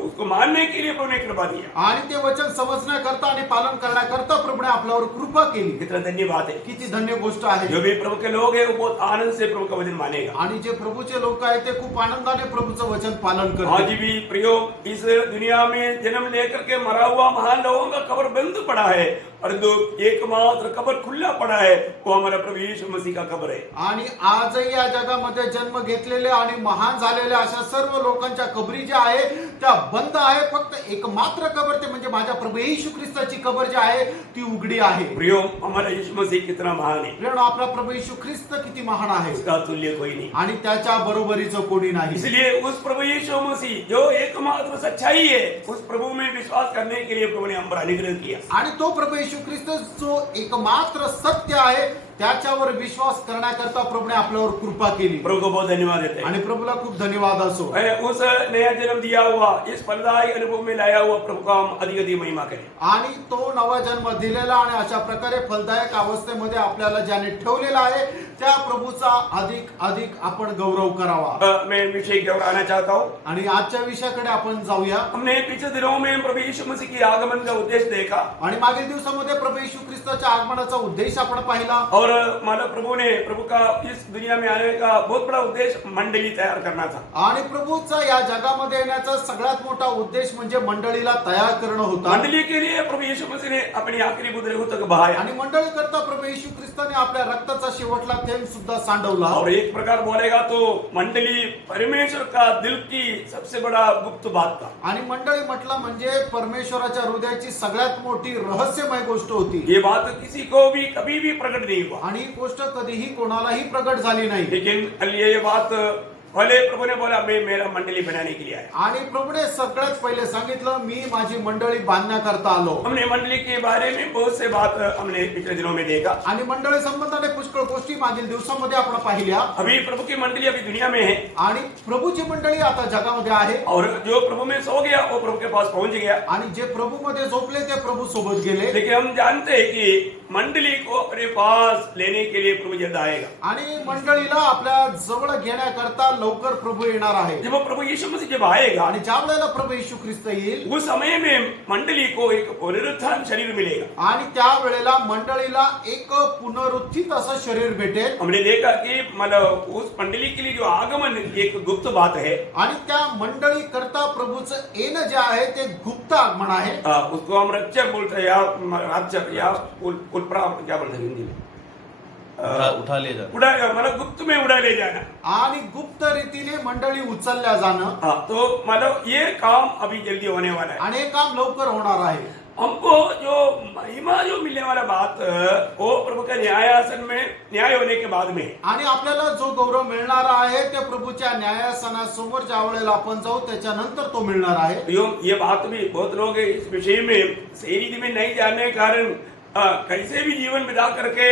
उसको मानने के लिए प्रभु ने कृपा दिया. आणि ते वचन समजण्याकरता आणि पालन करण्याकरता प्रभूने आपल्यावर कृपा केली. कितना धन्यवाद है. किती धन्य गोष्ट आहे. जो भी प्रभु के लोग हैं वो बहुत आनंद से प्रभु का वचन मानेगा. आणि जे प्रभूचे लोक आहेत ते खूप आनंदाने प्रभूचं वचन पालन आज करतात. भी प्रियो, इस दुनिया में जन्म लेकर के मरा हुआ महान लोगों का कब्र बंद पड़ा है, परंतु एकमात्र कब्र खुला पड़ा है, वो हमारा प्रभु यीशु मसीह का कब्र है. आणि आजही या जगामध्ये जन्म घेतलेले आणि महान झालेल्या अशा सर्व लोकांच्या कबरी ज्या आहे त्या बंद आहे. फक्त एकमात्र कबर, ते म्हणजे माझ्या प्रभू येशू ख्रिस्ताची कबर जी आहे ती उघडी आहे. प्रियो, हमारा यीशु मसीह कितना महान है. प्रियानो, आपला प्रभू येशू ख्रिस्त किती महान आहे. उसका तुल्य कोई नहीं. आणि त्याच्या बरोबरीचं कोणी नाही. इसलिए उस प्रभु यीशु मसीह जो एकमात्र सच्चाई है, उस प्रभु में विश्वास करने के लिए प्रभु ने हम पर अनुग्रह किया. आणि तो प्रभू येशू ख्रिस्त जो एकमात्र सत्य आहे त्याच्यावर विश्वास करण्याकरता प्रभूने आपल्यावर कृपा केली. प्रभु को बहुत धन्यवाद देते हैं. आणि प्रभूला खूप धन्यवाद असो. उस नया जन्म दिया हुआ, इस फलदायी अनुभव में लाया हुआ प्रभु का हम अधिक अधिक महिमा करें. आणि तो नवा जन्म दिलेला आणि अशा प्रकारे फलदायक अवस्थेमध्ये आपल्याला ज्याने ठेवलेला आहे त्या प्रभूचा अधिक अधिक आपण गौरव करावा. मैं विषय की ओर आना चाहता हूँ. आणि आजच्या विषयाकडे आपण जाऊया. हमने पिछले दिनों में प्रभु यीशु मसीह की आगमन का उद्देश्य देखा. आणि मागील दिवसामध्ये प्रभू येशू ख्रिस्ताच्या आगमनाचा उद्देश आपण पाहिला. और मानो प्रभु का इस दुनिया में आने का बहुत बड़ा उद्देश्य मंडली तैयार करना था. आणि प्रभूचा या जगामध्ये येण्याचा सगळ्यात मोठा उद्देश म्हणजे मंडळीला तयार करणं होता. मंडली के लिए प्रभु यीशु मसीह ने अपनी आखिरी बूंद तक बहाया. आणि मंडळी करता प्रभु येशू ख्रिस्ताने आपल्या रक्ताचा शेवटला थेंब सुद्धा सांडवला. और एक प्रकार बोलेगा तो मंडली परमेश्वर का दिल की सबसे बड़ा गुप्त बात था. आणि मंडळी म्हटलं म्हणजे परमेश्वराच्या हृदयाची सगळ्यात मोठी रहस्यमय गोष्ट होती. ये बात किसी को भी कभी भी प्रकट नहीं हुआ. आणि ही गोष्ट कधीही कोणालाही प्रगट झाली नाही. लेकिन ये बात पहले प्रभु ने बोला, मैं मेरा मंडली बनाने के लिए आया. आणि प्रभूने सगळ्यात पहिले सांगितलं, मी माझी मंडळी बांधण्याकरता आलो. हमने मंडली के बारे में बहुत से बात हमने पिछले दिनों में देखा. आणि मंडळी संबंधाने पुष्कळ गोष्टी मागील दिवसामध्ये आपण पाहिल्या. अभी प्रभु की मंडली अभी दुनिया में है. आणि प्रभूची मंडळी आता जगामध्ये आहे. और जो प्रभु में सो गया वो प्रभु के पास पहुंच गया. आणि जे प्रभू मध्ये झोपले ते प्रभू सोबत गेले. लेकिन हम जानते हैं कि मंडली को अपने पास लेने के लिए प्रभु जल्द आएगा. आणि मंडळीला आपल्या जवळ घेण्याकरता लवकर प्रभू येणार आहे. जब प्रभु यीशु मसीह जब आएगा, आणि ज्या वेळेला प्रभू येशू ख्रिस्त येईल उस समय में मंडली को एक पुनरुत्थान शरीर मिलेगा. आणि त्या वेळेला मंडळीला एक पुनरुत्थित असं शरीर भेटेल. हमने देखा कि मतलब उस मंडली के लिए जो आगमन एक गुप्त बात है. आणि त्या मंडळी करता प्रभूचं येणं जे आहे ते गुप्त आगमन आहे. उसको हम रक्षक बोलते हैं, या रक्षक या क्या बोलते हैं हिंदी में, उठा ले जा, उड़ा, मतलब गुप्त में उड़ा ले जाना. आणि गुप्त रीतीने मंडळी उचलल्या जाणं. तो मतलब ये काम अभी जल्दी होने वाला है. आणि हे काम लवकर होणार आहे. हमको जो महिमा जो मिलने वाला बात वो प्रभु का न्यायासन में न्याय होने के बाद में. आणि आपल्याला जो गौरव मिळणार आहे ते प्रभूच्या न्यायासनासमोर ज्या वेळेला आपण जाऊ त्याच्यानंतर तो मिळणार आहे. ये बात भी बहुत लोग इस विषय में सही रीति में नहीं जानने के कारण कैसे भी जीवन बिता करके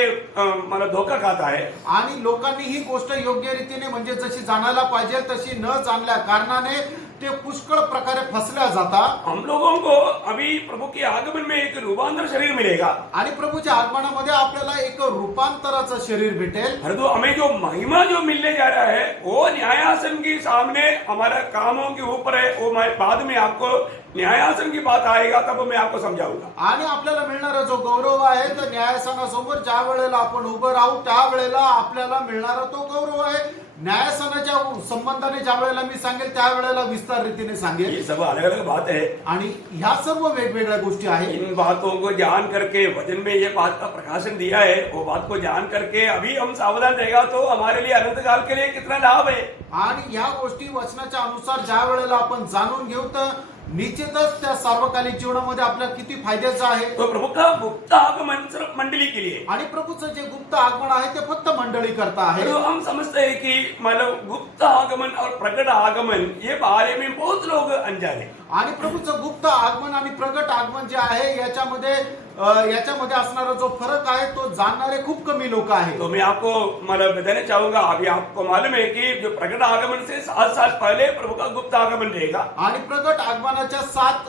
मला धोखा खाता है. आणि लोकांनी ही गोष्ट योग्य रीतीने म्हणजे जशी जाणायला पाहिजे तशी न जाणल्या कारणाने ते पुष्कळ प्रकारे फसल्या जातात. हम लोगों को अभी प्रभु के आगमन में एक रूपांतर शरीर मिलेगा. आणि प्रभूच्या आगमनामध्ये आपल्याला एक रूपांतराचं शरीर भेटेल. परंतु हमें जो महिमा जो मिलने जा रहा है वो न्यायासन के सामने हमारा कामों के ऊपर है. वो मैं बाद में आपको न्यायासन की बात आएगा तब मैं आपको समझाऊंगा। आणि आपल्याला मिळणारा जो गौरव आहे तर न्यायासनासमोर ज्या वेळेला आपण उभं राहू त्या वेळेला आपल्याला मिळणारा तो गौरव आहे. न्यायासनाच्या संबंधाने ज्या वेळेला मी सांगेल त्या वेळेला विस्तार रीतीने सांगेल. ये सब अलग अलग बात है। आणि ह्या सर्व वेगवेगळ्या गोष्टी आहेत. इन बातों को जान करके वचन में ये बात का प्रकाशन दिया है, वो बात को जान करके अभी हम सावधान रहेगा तो हमारे लिए अनंत काल के लिए कितना लाभ है। आणि ह्या गोष्टी वचनाच्या अनुसार ज्या वेळेला आपण जाणून घेऊ तर निश्चितच त्या सार्वकालिक जीवनामध्ये आपल्याला किती फायद्याचं आहे. तो प्रभु का गुप्त आगमन सिर्फ मंडली के लिए, आणि प्रभूचं जे गुप्त आगमन आहे ते फक्त मंडळी करता आहे. तो हम समझते हैं कि मतलब गुप्त आगमन और प्रकट आगमन ये बारे में बहुत लोग अनजान है। आणि प्रभूचं गुप्त आगमन आणि प्रगट आगमन जे आहे याच्यामध्ये असणारा जो फरक आहे तो जाणणारे खूप कमी लोक आहेत. तो मैं आपको मतलब बताना चाहूंगा, अभी आपको मालूम है कि जो प्रकट आगमन से 7 साल पहले प्रभु का गुप्त आगमन रहेगा। आणि प्रगट आगमनाच्या 7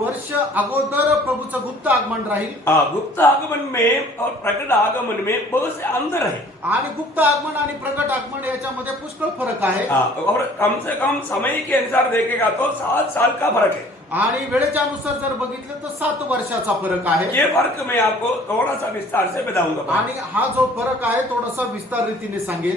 वर्ष अगोदर प्रभूचं गुप्त आगमन राहील. गुप्त आगमन में और प्रकट आगमन में बहुत से अंतर है। आणि गुप्त आगमन आणि प्रगट आगमन याच्यामध्ये पुष्कळ फरक आहे. और कम से कम समय के अनुसार देखेगा तो 7 साल का फर्क है। आणि वेळेच्या अनुसार जर बघितलं तर 7 वर्षाचा फरक आहे. ये फर्क मैं आपको थोड़ा सा विस्तार से बताऊंगा। आणि हा जो फरक आहे थोडासा विस्तार रीतीने सांगेल.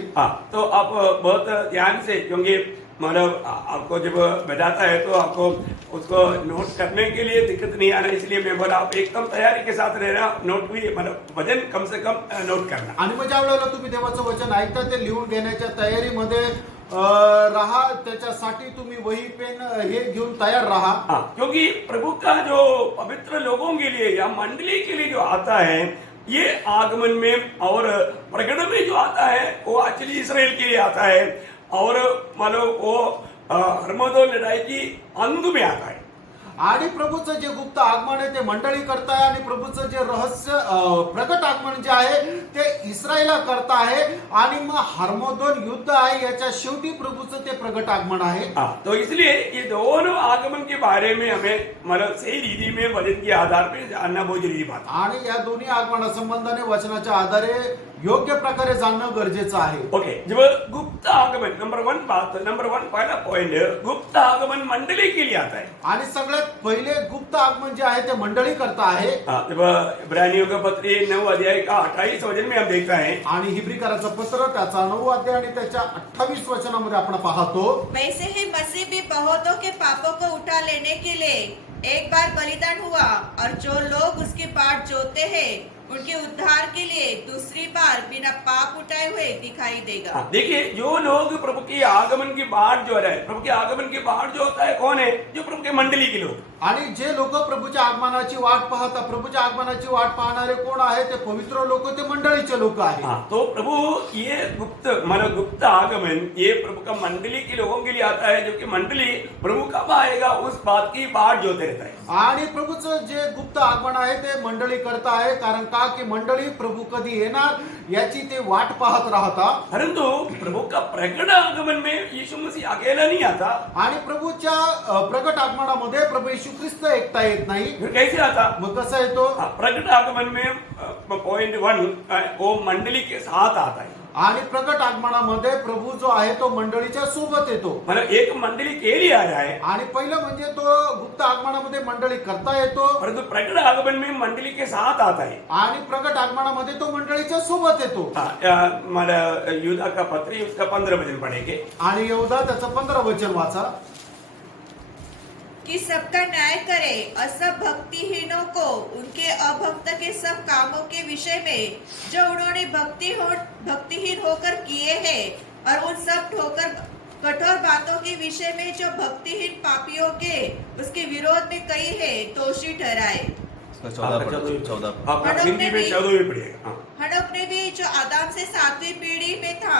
तो आप बहुत ध्यान से, क्योंकि मतलब आपको जब बताता है तो आपको उसको नोट करने के लिए दिक्कत नहीं आना, इसलिए मैं बोला आप एकदम तैयारी के साथ रहना, नोट भी मतलब वजन कम से कम नोट करना। आणि मग ज्या वेळेला तुम्ही देवाचं वचन ऐकता ते लिहून घेण्याच्या तयारीमध्ये रहा, त्याच्यासाठी तुम्ही वही पेन हे घेऊन तयार रहा. क्योंकि प्रभु का जो पवित्र लोगों के लिए या मंडली के लिए जो आता है ये आगमन में और प्रकट में जो आता है वो एक्चुअली इसराइल के लिए आता है, और मतलब वो हरमदोन लड़ाई की अंत में आता है. आणि प्रभूचं जे गुप्त आगमन आहे ते मंडळी करताय आणि प्रभूचं जे रहस्य प्रकट आगमन जे आहे ते इस्रायला करता आहे. आणि मग हरमोदोन युद्ध आहे याच्या शेवटी प्रभूचं ते प्रकट आगमन आहे. तो इसलिए ये दोनों आगमन के बारे में हमें मतलब सही रीति में वचन के आधार पे जानना बहुत जरूरी बात है. आणि या दोन्ही आगमना संबंधाने वचनाच्या आधारे योग्य प्रकारे जाणणं गरजेचं आहे. ओके, जब गुप्त आगमन नंबर 1 पहला पॉइंट, गुप्त आगमन मंडली के लिए आता है. आणि सगळ्यात पहिले गुप्त आगमन जे आहे ते मंडळी करता आहे. जब इब्रानियों का पत्र 9 अध्याय का 28 वचन में हम देखता है, आणि हिब्रीकराचं पत्र त्याचा 9 अध्याय आणि त्याच्या 28 वचनामध्ये आपण पाहतो. वैसे ही मसीह भी बहुतों के पापों को उठा लेने के लिए एक बार बलिदान हुआ, और जो लोग उसकी बाट जोते हैं उनके उद्धार के लिए दूसरी बार बिना पाप उठाए हुए दिखाई देगा. देखिए जो लोग प्रभु की आगमन की बाट जो है, प्रभु के आगमन की बाट जो होता है कौन है? जो प्रभु के मंडली के लोग. आणि जे लोक प्रभूच्या आगमनाची वाट पाहतात, प्रभूच्या आगमनाची वाट पाहणारे कोण आहे? ते पवित्र लोक, ते मंडळीचे लोक आहेत. तो प्रभु ये गुप्त आगमन ये प्रभु का मंडली के लोगों के लिए आता है, जो कि मंडली प्रभु कब आएगा उस बात की बाट जोते रहता है. आणि प्रभूचं जे गुप्त आगमन आहे ते मंडळी करता आहे, कारण का की मंडळी प्रभू कधी येणार याची ते वाट पाहत राहतात. परंतु प्रभु का प्रकट आगमन में यीशु मसीह अकेला नहीं आता. आणि प्रभूच्या प्रकट आगमनामध्ये प्रभू येशू ख्रिस्त एकटा येत नाही. फिर कैसे आता? मग कसा येतो? प्रकट आगमन में पॉइंट 1 वो मंडली के साथ आता है. आणि प्रकट आगमनामध्ये प्रभू जो आहे तो मंडळीच्या सोबत येतो. मतलब एक मंडली के लिए आया है. आणि पहिलं म्हणजे तो गुप्त आगमनामध्ये मंडळी करता येतो, परंतु प्रकट आगमन में मंडली के साथ आता है. आणि प्रकट आगमनामध्ये तो मंडळीच्या सोबत येतो. मतलब यूदा का पत्र उसका 15 वचन पढ़ेंगे. आणि यहूदा त्याचं 15 वचन वाचा. कि सबका न्याय करे और सब भक्तिहीनों को उनके अभक्त के सब कामों के विषय में जो उन्होंने भक्तिहीन होकर किए हैं, और उन सब कठोर बातों के विषय में जो भक्तिहीन पापियों के उसके विरोध में कही है दोषी ठहराए. 14 हिंदी में 14 में पढ़िएगा. हनोक ने भी जो आदम से 7वीं पीढ़ी में था,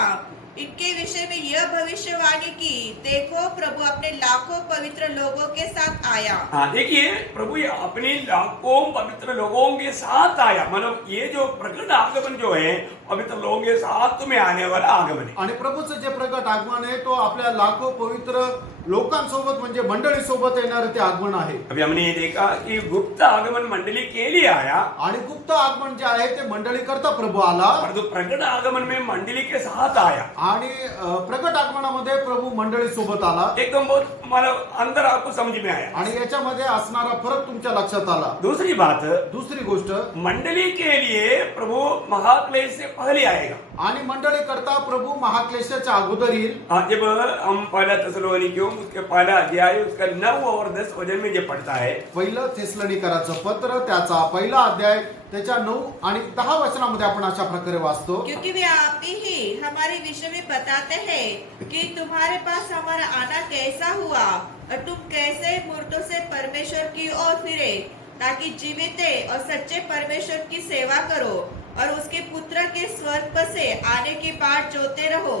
इनके विषय में यह भविष्यवाणी की, देखो प्रभु अपने लाखों पवित्र लोगों के साथ आया. देखिए प्रभु ये अपने लाखों पवित्र लोगों के साथ आया. मतलब ये जो प्रकट आगमन जो है पवित्र लोगों के साथ में आने वाला आगमन है। आणि प्रभूचं जे प्रगट आगमन आहे तो आपल्या लाखो पवित्र लोकांसोबत म्हणजे मंडळी सोबत येणारे ते आगमन आहे. अभी हमने ये देखा कि गुप्त आगमन मंडली के लिए आया, आणि गुप्त आगमन जे आहे ते मंडळी करता प्रभू आला परंतु प्रकट आगमन में मंडली के साथ आया. आणि प्रगट आगमनामध्ये प्रभू मंडळी सोबत आला. एकदम बहुत हमारा अंदर आपको समझ में आया. आणि याच्यामध्ये असणारा फरक तुमच्या लक्षात आला. दूसरी बात, दुसरी गोष्ट, मंडली के लिए प्रभु महाक्लेश से पहले आएगा. आणि मंडळी करता प्रभु महाक्लेशाच्या अगोदर येईल. जब हम पहला थिस्सलुनीकियों उसके पहला अध्याय उसका 9 और 10 वचन में जो पढ़ता है, पहिलं थिस्सलुनीकराचं पत्र त्याचा पहिला अध्याय त्याच्या 9 आणि 10 वचनामध्ये आपण अशा प्रकारे वाचतो. क्योंकि वे आप ही हमारे विषय में बताते हैं कि तुम्हारे पास हमारा आना कैसा हुआ और तुम कैसे मूर्तों से परमेश्वर की ओर फिरे, ताकि जीवित और सच्चे परमेश्वर की सेवा करो और उसके पुत्र के स्वर्ग से आने की बाट जोते रहो,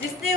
जिसने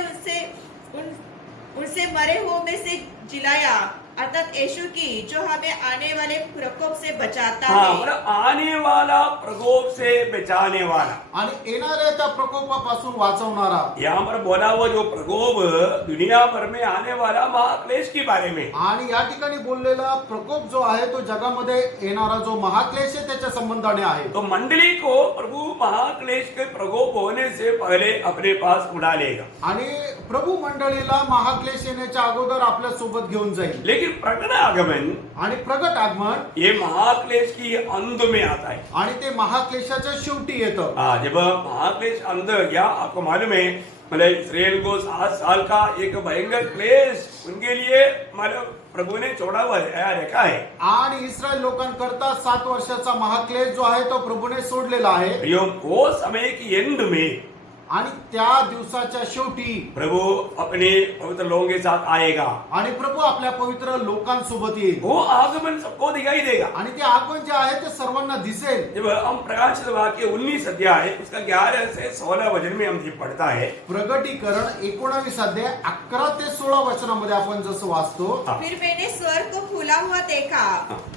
उनसे मरे हुओं में से जिलाया, अर्थात यीशु की, जो हमें आने वाले प्रकोप से बचाता है. मतलब आने वाला प्रकोप से बचाने वाला. आणि येणाऱ्या त्या प्रकोपापासून वाचवणारा. यहाँ पर बोला हुआ जो प्रकोप दुनिया भर में आने वाला महाक्लेश के बारे में. आणि या ठिकाणी बोललेला प्रकोप जो आहे तो जगामध्ये येणारा जो महाक्लेश आहे त्याच्या संबंधाने आहे. तो मंडली को प्रभु महाक्लेश के प्रकोप होने से पहले अपने पास उड़ा लेगा. आणि प्रभू मंडळीला महाक्लेश येण्याच्या अगोदर आपल्या सोबत घेऊन जाईल. लेकिन प्रकट आगमन, आणि प्रगट आगमन ये महाक्लेश की अंत में आता है. आणि ते महाक्लेशाच्या शेवटी येतं. जब महाक्लेश अंत गया, आपको मालूम है, मतलब इस्राएल को 7 साल का एक भयंकर क्लेश उनके लिए मतलब प्रभु ने छोड़ा हुआ रखा है. आणि इस्रायल लोकांकरता 7 वर्षाचा महाक्लेश जो आहे तो प्रभूने सोडलेला आहे. वो समय की एंड में आणि त्या दिवसाच्या शेवटी प्रभु अपने पवित्र लोगों के साथ आएगा. आणि प्रभू आपल्या पवित्र लोकांसोबत येईल. वो आगमन सबको दिखाई देगा. आणि ते आगमन जे आहे ते सर्वांना दिसेल. जब हम प्रकाशित वाक्य 19 अध्याय उसका 11 से 16 वचन में हम ये पढ़ता है, प्रगटीकरण 19 अध्याय 11 ते 16 वचनामध्ये आपण जसं वाचतो. फिर मैंने स्वर्ग को खुला हुआ देखा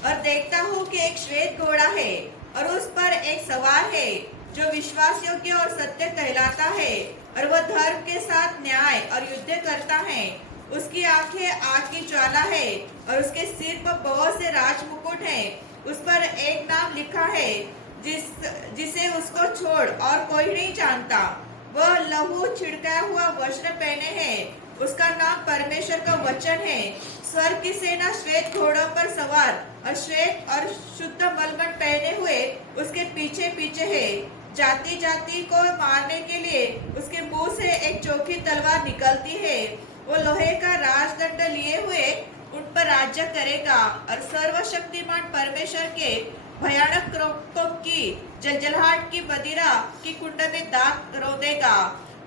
और देखता हूँ कि एक श्वेत घोड़ा है और उस पर एक सवार है, जो विश्वास योग्य और सत्य कहलाता है, और वह धर्म के साथ न्याय और युद्ध करता है. उसकी आंखें आग की ज्वाला है और उसके सिर पर बहुत से राजमुकुट हैं. उस पर एक नाम लिखा है जिसे उसको छोड़ और कोई नहीं जानता. वह लहू छिड़काया हुआ वस्त्र पहने हैं. उसका नाम परमेश्वर का वचन है. स्वर्ग की सेना श्वेत घोड़ों पर सवार और श्वेत और शुद्ध मलमल पहने हुए उसके पीछे पीछे है. जाति जाति को मारने के लिए उसके मुंह से एक चोखी तलवार निकलती है. वो लोहे का राजदंड लिए हुए उन पर राज्य करेगा और सर्वशक्तिमान परमेश्वर के भयानक क्रोधों की जलजलाहट की मदिरा की कुंड में दाग रोदेगा.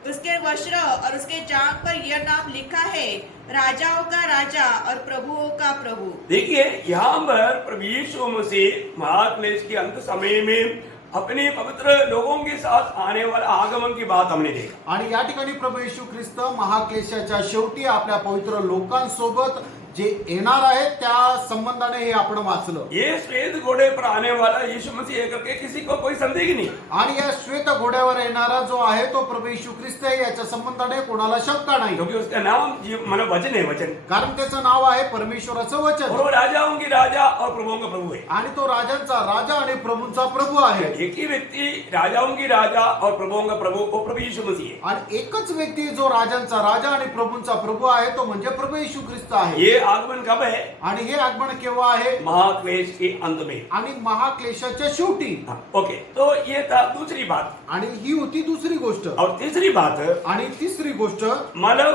उसके वस्त्र और उसके जांघ पर यह नाम लिखा है, राजाओं का राजा और प्रभुओं का प्रभु. देखिए यहाँ पर प्रभु यीशु मसीह महाक्लेश के अंत समय में अपने पवित्र लोगों के साथ आने वाला आगमन की बात हमने देखा. आणि या ठिकाणी प्रभू येशू ख्रिस्त महाक्लेशाच्या शेवटी आपल्या पवित्र लोकांसोबत जे येणार आहे त्या संबंधाने हे आपण वाचलं. ये श्वेत घोड़े पर आने वाला यीशु मसीह है करके किसी को कोई संदेह नहीं. आणि या श्वेत घोड्यावर येणारा जो आहे तो प्रभू येशू ख्रिस्त आहे याच्या संबंधाने कोणाला शंका नाही. क्योंकि उसका नाम मतलब वचन है, वचन. कारण त्याचं नाव आहे परमेश्वराचं वचन. और वो राजाओं की राजा और प्रभुओं का प्रभु है. आणि तो राजांचा राजा आणि प्रभूंचा प्रभू आहे. एक ही व्यक्ति राजाओं की राजा और प्रभुओं का प्रभु वो प्रभु यीशु मसीह है. आणि एकच व्यक्ती जो राजांचा राजा आणि प्रभूंचा प्रभू आहे तो म्हणजे प्रभू येशू ख्रिस्त आहे. ये आगमन कब है? आणि हे आगमन केव्हा आहे? महाक्लेश के अंत में. आणि महाक्लेशाच्या शेवटी. ओके, तो ये था दूसरी बात. आणि ही होती दुसरी गोष्ट. और तीसरी बात, आणि तिसरी गोष्ट, मतलब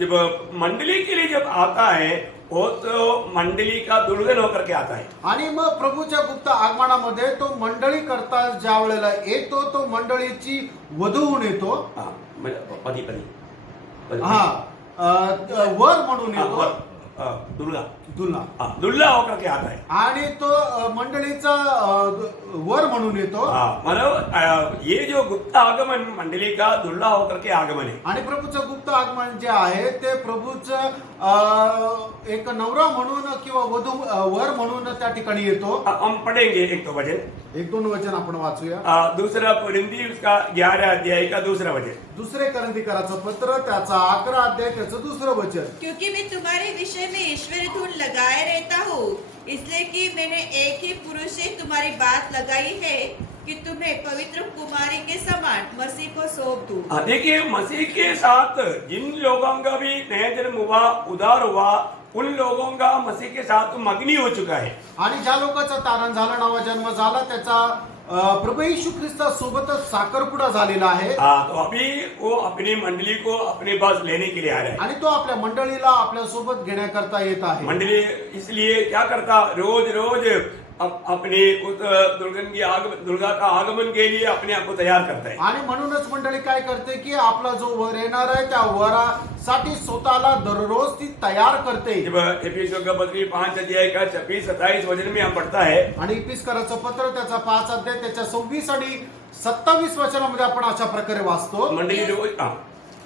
जब मंडली के लिए जब आता है वो तो मंडली का दुल्हन होकर के आता है. आणि मग प्रभूच्या गुप्त आगमनामध्ये तो मंडळी करता ज्या वेळेला येतो तो मंडळीची वधू होऊन येतो. पती पती हा वर म्हणून येतो. दुर्गा दुल्हा हाँ, दुल्ला होकर के आता है। आणि तो मंडळीचा वर म्हणून येतो हाँ, मतलब ये जो गुप्त आगमन मंडली का दुल्ला होकर के आगमन है। आणि प्रभूचं गुप्त आगमन जे आहे ते प्रभूचं एक नवरा म्हणून किंवा वधू वर म्हणून त्या ठिकाणी येतो. हम पढ़ेंगे एक तो वचन, एक दोन वचन आपण वाचूया. दूसरा कोरिन्थी उसका 11 अध्याय का दूसरा वचन। दुसरे करंथीकराचं पत्र त्याचा 11 अध्याय त्याचं दुसरं वचन. क्योंकि मैं तुम्हारे विषय में ईश्वरी धूल लगाए रहता हूँ, इसलिए कि मैंने एक ही पुरुष से तुम्हारी बात लगाई है कि तुम्हें पवित्र कुमारी के समान मसीह को सौंप दूं। देखिए, मसीह के साथ जिन लोगों का भी नया जन्म हुआ, उद्धार हुआ, उन लोगों का मसीह के साथ मगनी हो चुका है। आणि ज्या लोकांचा तारण झाला, नवा जन्म झाला, त्याचा प्रभू येशू ख्रिस्ता सोबतच साखरपुडा झालेला आहे. तो अभी वो अपनी मंडली को अपने पास लेने के लिए आ रहा है। आणि तो आपल्या मंडळीला आपल्या सोबत घेण्याकरता येत आहे. मंडली इसलिए क्या करता, रोज रोज अपने उस दुर्गा का आगमन के लिए अपने आप को तैयार करता है। आणि म्हणूनच मंडळी काय करते की आपला जो वर येणार आहे त्या वरासाठी स्वतःला दररोज ती तयार करते. जब एफिसियों का पत्री 5 अध्याय का 26-27 वचन में हम पढ़ता है, आणि इफिसकराचं पत्र त्याचा 5 अध्याय त्याच्या 26 आणि 27 वचनामध्ये आपण अशा प्रकारे वाचतो. मंडली रोज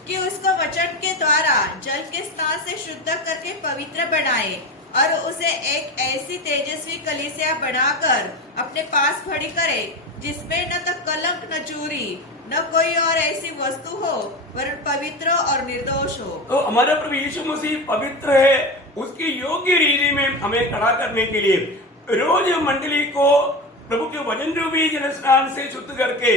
कि उसको वचन के द्वारा जल के स्नान से शुद्ध करके पवित्र बनाए और उसे एक ऐसी तेजस्वी कलीसिया बनाकर अपने पास खड़ी करे जिसमें न तो कलंक न चूरी न कोई और ऐसी वस्तु हो, वरन पवित्र और निर्दोष हो। तो हमारा प्रभु यीशु मसीह पवित्र है, उसकी योग्य रीति में हमें खड़ा करने के लिए रोज मंडली को प्रभु के वचन रूपी जल स्नान से शुद्ध करके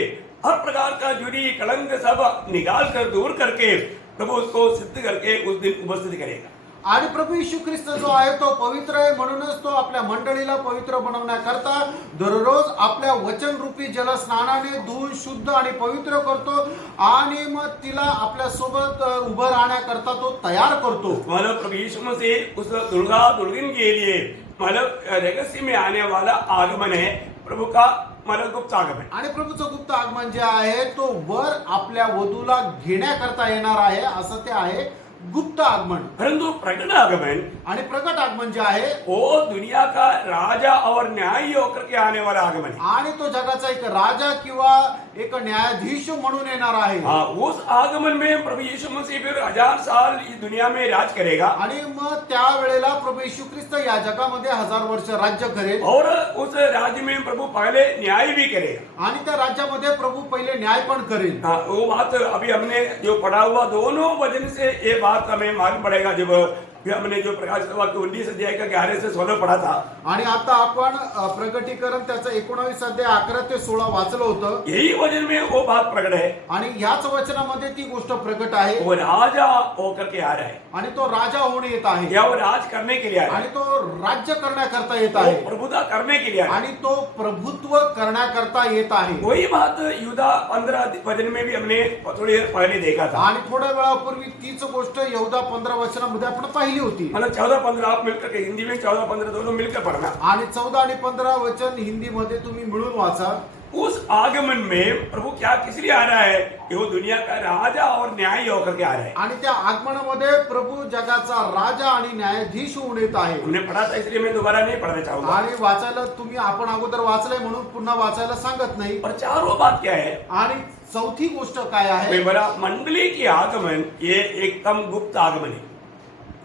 हर प्रकार का जुरी कलंक सब निकाल कर दूर करके प्रभु उसको सिद्ध करके उस दिन उपस्थित करेगा। आणि प्रभू येशू ख्रिस्त जो आहे तो पवित्र आहे, म्हणूनच तो आपल्या मंडळीला पवित्र बनवण्याकरता दररोज आपल्या वचन रूपी जल स्नानाने धुवून शुद्ध आणि पवित्र करतो आणि मग तिला आपल्या सोबत उभं राहण्याकरता तो तयार करतो. मतलब प्रभु यीशु मसीह उस दुल्हन के लिए मतलब रहस्य में आने वाला आगमन है प्रभु का, मतलब गुप्त आगमन. आणि प्रभूचं गुप्त आगमन जे आहे तो वर आपल्या वधूला घेण्याकरता येणार आहे, असं ते आहे गुप्त आगमन. परंतु प्रकट आगमन आणि प्रकट आगमन जे आहे वो दुनिया का राजा और न्यायी होकर के आने वाला आगमन है. आणि तो जगाचा एक राजा किंवा एक न्यायाधीश म्हणून येणार आहे. हाँ, उस आगमन में प्रभु यीशु मसीह फिर 1000 साल इस दुनिया में राज करेगा आणि मग त्या वेळेला प्रभू येशू ख्रिस्त या जगामध्ये 1000 वर्ष राज्य करेल और उस राज्य में प्रभु पहले न्याय भी करेगा. आणि त्या राज्यामध्ये प्रभु पहिले न्याय पण करेल. हाँ, वो बात अभी हमने जो पढ़ा हुआ दोनों वचन से ये बात हमें मालूम पड़ेगा. जब फिर हमने जो प्रकाश वाक्य 19 अध्याय का 11 से 16 पढ़ा था, आणि आता आपण प्रकटीकरण त्याचं 19 अध्याय 11 ते 16 वाचलं होतं. यही वचन में वो बात प्रकट है. आणि याच वचनामध्ये ती गोष्ट प्रकट आहे. वो राजा होकर के आ रहा है आणि तो राजा होऊन येत आहे या वो राज करने के लिए आ रहा आणि है, तो राज्य करण्याकरता येत वो आहे प्रभुता करने के लिए आ रहा है. आणि तो प्रभुत्व करण्याकरता येत आहे. वही बात युदा 15 वचन में भी हमने थोड़ी देर पहले देखा था. आणि थोड्या वेळापूर्वी तीच गोष्ट यहूदा 15 वचनामध्ये आपण पाहिली होती. मतलब 14-15 आप मिलकर के, हिंदी में 14-15 दोनों मिलकर पढ़ना. आणि 14 आणि 15 वचन हिंदीमध्ये तुम्ही मिळून वाचा. उस आगमन में प्रभु क्या किस लिए आ रहा है कि वो दुनिया का राजा और न्यायी होकर के आ रहा है. आणि त्या आगमनामध्ये प्रभु जगाचा राजा आणि न्यायाधीश होऊन येत आहे. हमने पढ़ा था इसलिए मैं दोबारा नहीं पढ़ना चाहूंगा. आणि वाचायला तुम्ही आपण अगोदर वाचलंय म्हणून पुन्हा वाचायला सांगत नाही. और चारों बात क्या है, आणि चौथी गोष्ट काय आहे, कोई बड़ा मंडली की आगमन ये एकदम गुप्त आगमन है.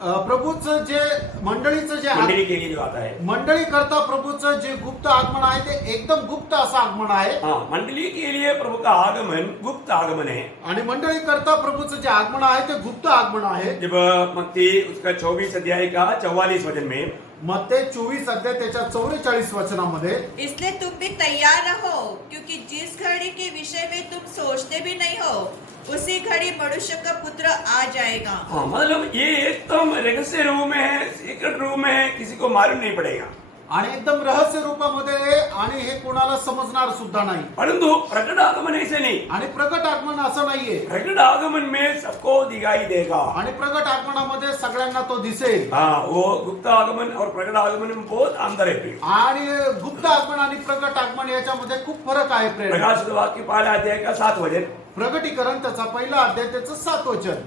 प्रभूचं जे मंडळीचं जे मंडली के लिए जो आता है, मंडळी करता प्रभूचं जे गुप्त आगमन आहे ते एकदम गुप्त असं आगमन आहे. हाँ, मंडली के लिए प्रभु का आगमन गुप्त आगमन है. आणि मंडळी करता प्रभूचं जे आगमन आहे ते गुप्त आगमन आहे. जब मत्ती उसका 24 अध्याय का 44 वचन में मत्ते 24 अध्याय त्याच्या 44 वचनामध्ये, इसलिए तुम भी तैयार रहो, क्योंकि जिस घड़ी के विषय में तुम सोचते भी नहीं हो उसी घड़ी मनुष्य का पुत्र आ जाएगा. हाँ, मतलब ये एकदम रहस्य रूम में है, सीक्रेट रूम में है, किसी को मालूम नहीं पड़ेगा. आणि एकदम रहस्य रूपामध्ये आहे आणि हे कोणाला समजणार सुद्धा नाही. परंतु प्रकट आगमन ऐसे नहीं. आणि प्रकट आगमन असं नाहीये. प्रकट आगमन में सबको दिखाई देगा. आणि प्रकट आगमनामध्ये सगळ्यांना तो दिसेल. हाँ, वो गुप्त आगमन और प्रकट आगमन में बहुत अंतर है. आणि गुप्त आगमन आणि प्रकट आगमन याच्यामध्ये खूप फरक आहे. प्रेम प्रकाशित वाक्य 5 अध्याय का 7 वचन, प्रकटीकरण त्याचा पहिला अध्याय त्याचं 7 वचन.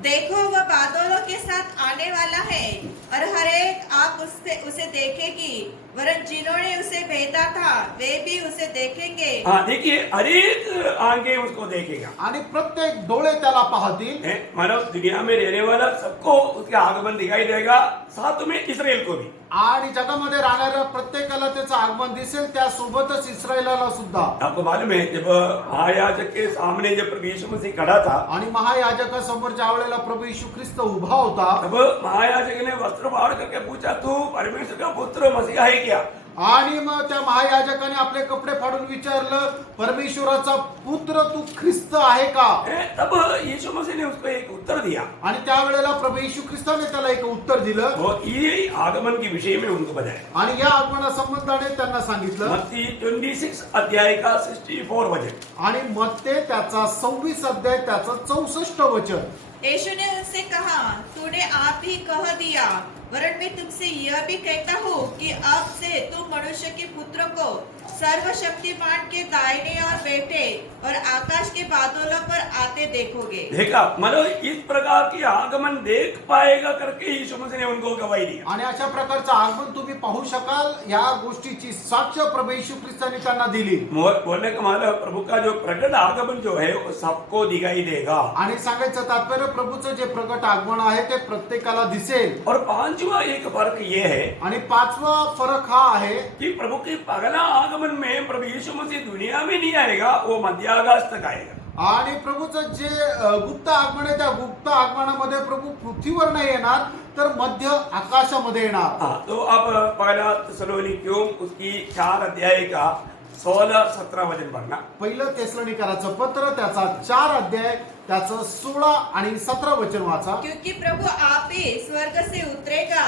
देखो वह बादलों के साथ आने वाला है और हर एक आंख उसे देखेगी, वरन जिन्होंने उसे भेजा था वे भी उसे देखेंगे। हाँ देखिए, हर एक आगे उसको देखेगा। आणि प्रत्येक डोळे त्याला पाहतील। मानव दुनिया में रहने वाला सबको उसके आगमन दिखाई देगा, साथ में इसराइल को भी। आणि जगामध्ये राहणाऱ्या प्रत्येकाला त्याचं आगमन दिसेल, त्यासोबतच इस्रायलाला सुद्धा। आपको मालूम है जब महायाजक के सामने जब प्रभु यीशु मसीह खड़ा था, आणि महायाजकासमोर ज्या वेळेला प्रभू येशू ख्रिस्त उभा होता, तब महायाजक ने वस्त्र फाड़ करके पूछा, तू परमेश्वर का पुत्र मसीह है क्या? आणि मग त्या महायाजकाने आपले कपडे फाडून विचारलं, परमेश्वराचा पुत्र तू ख्रिस्त आहे का? तब यीशु मसीह ने उसको एक उत्तर दिया, आणि त्यावेळेला प्रभू येशू ख्रिस्ताने त्याला एक उत्तर दिलं वो ये आगमन के विषय में उनको बताया। आणि या आगमना संबंधाने त्यांना सांगितलं। मत्ती 26 अध्याय का 64 वचन आणि मत्ते त्याचा 26 अध्याय त्याचं 64 वचन। यीशु ने उनसे कहा, तूने आप ही कह दिया, वरन मैं तुमसे यह भी कहता हूँ कि अब से तुम मनुष्य के पुत्र को सर्वशक्तिमान के दाहिने और बैठे और आकाश के बादलों पर आते देखोगे। देखा, मतलब इस प्रकार की आगमन देख पाएगा करके यीशु मसीह ने उनको गवाही दी। आणि अशा प्रकारचं आगमन तुम्ही पाहू शकाल, या गोष्टीची साक्ष प्रभू येशू ख्रिस्ताने त्यांना दिली। बोलने का मतलब प्रभु का जो प्रकट आगमन जो है वो सबको दिखाई देगा। आणि सांगायचं तात्पर्य प्रभूचं जे प्रकट आगमन आहे ते प्रत्येकाला दिसेल। और पांचवा एक फर्क ये है आणि पाचवा फरक हा आहे कि प्रभु के पहला आगमन में प्रभु यीशु मसीह दुनिया में नहीं आएगा, वो मध्याकाश तक आएगा। आणि प्रभूचं जे गुप्त आगमन आहे त्या गुप्त आगमनामध्ये प्रभू पृथ्वीवर नाही येणार, तर मध्य आकाशामध्ये येणार। हाँ, तो अब पहला थिस्सलुनीकियों उसकी 4 अध्याय का 16-17 वचन पढ़ना। पहिलं तेसलोनिकराचं पत्र त्याचा 4 अध्याय त्याचं 16 आणि 17 वचन वाचा। क्योंकि प्रभु आप ही स्वर्ग से उतरेगा,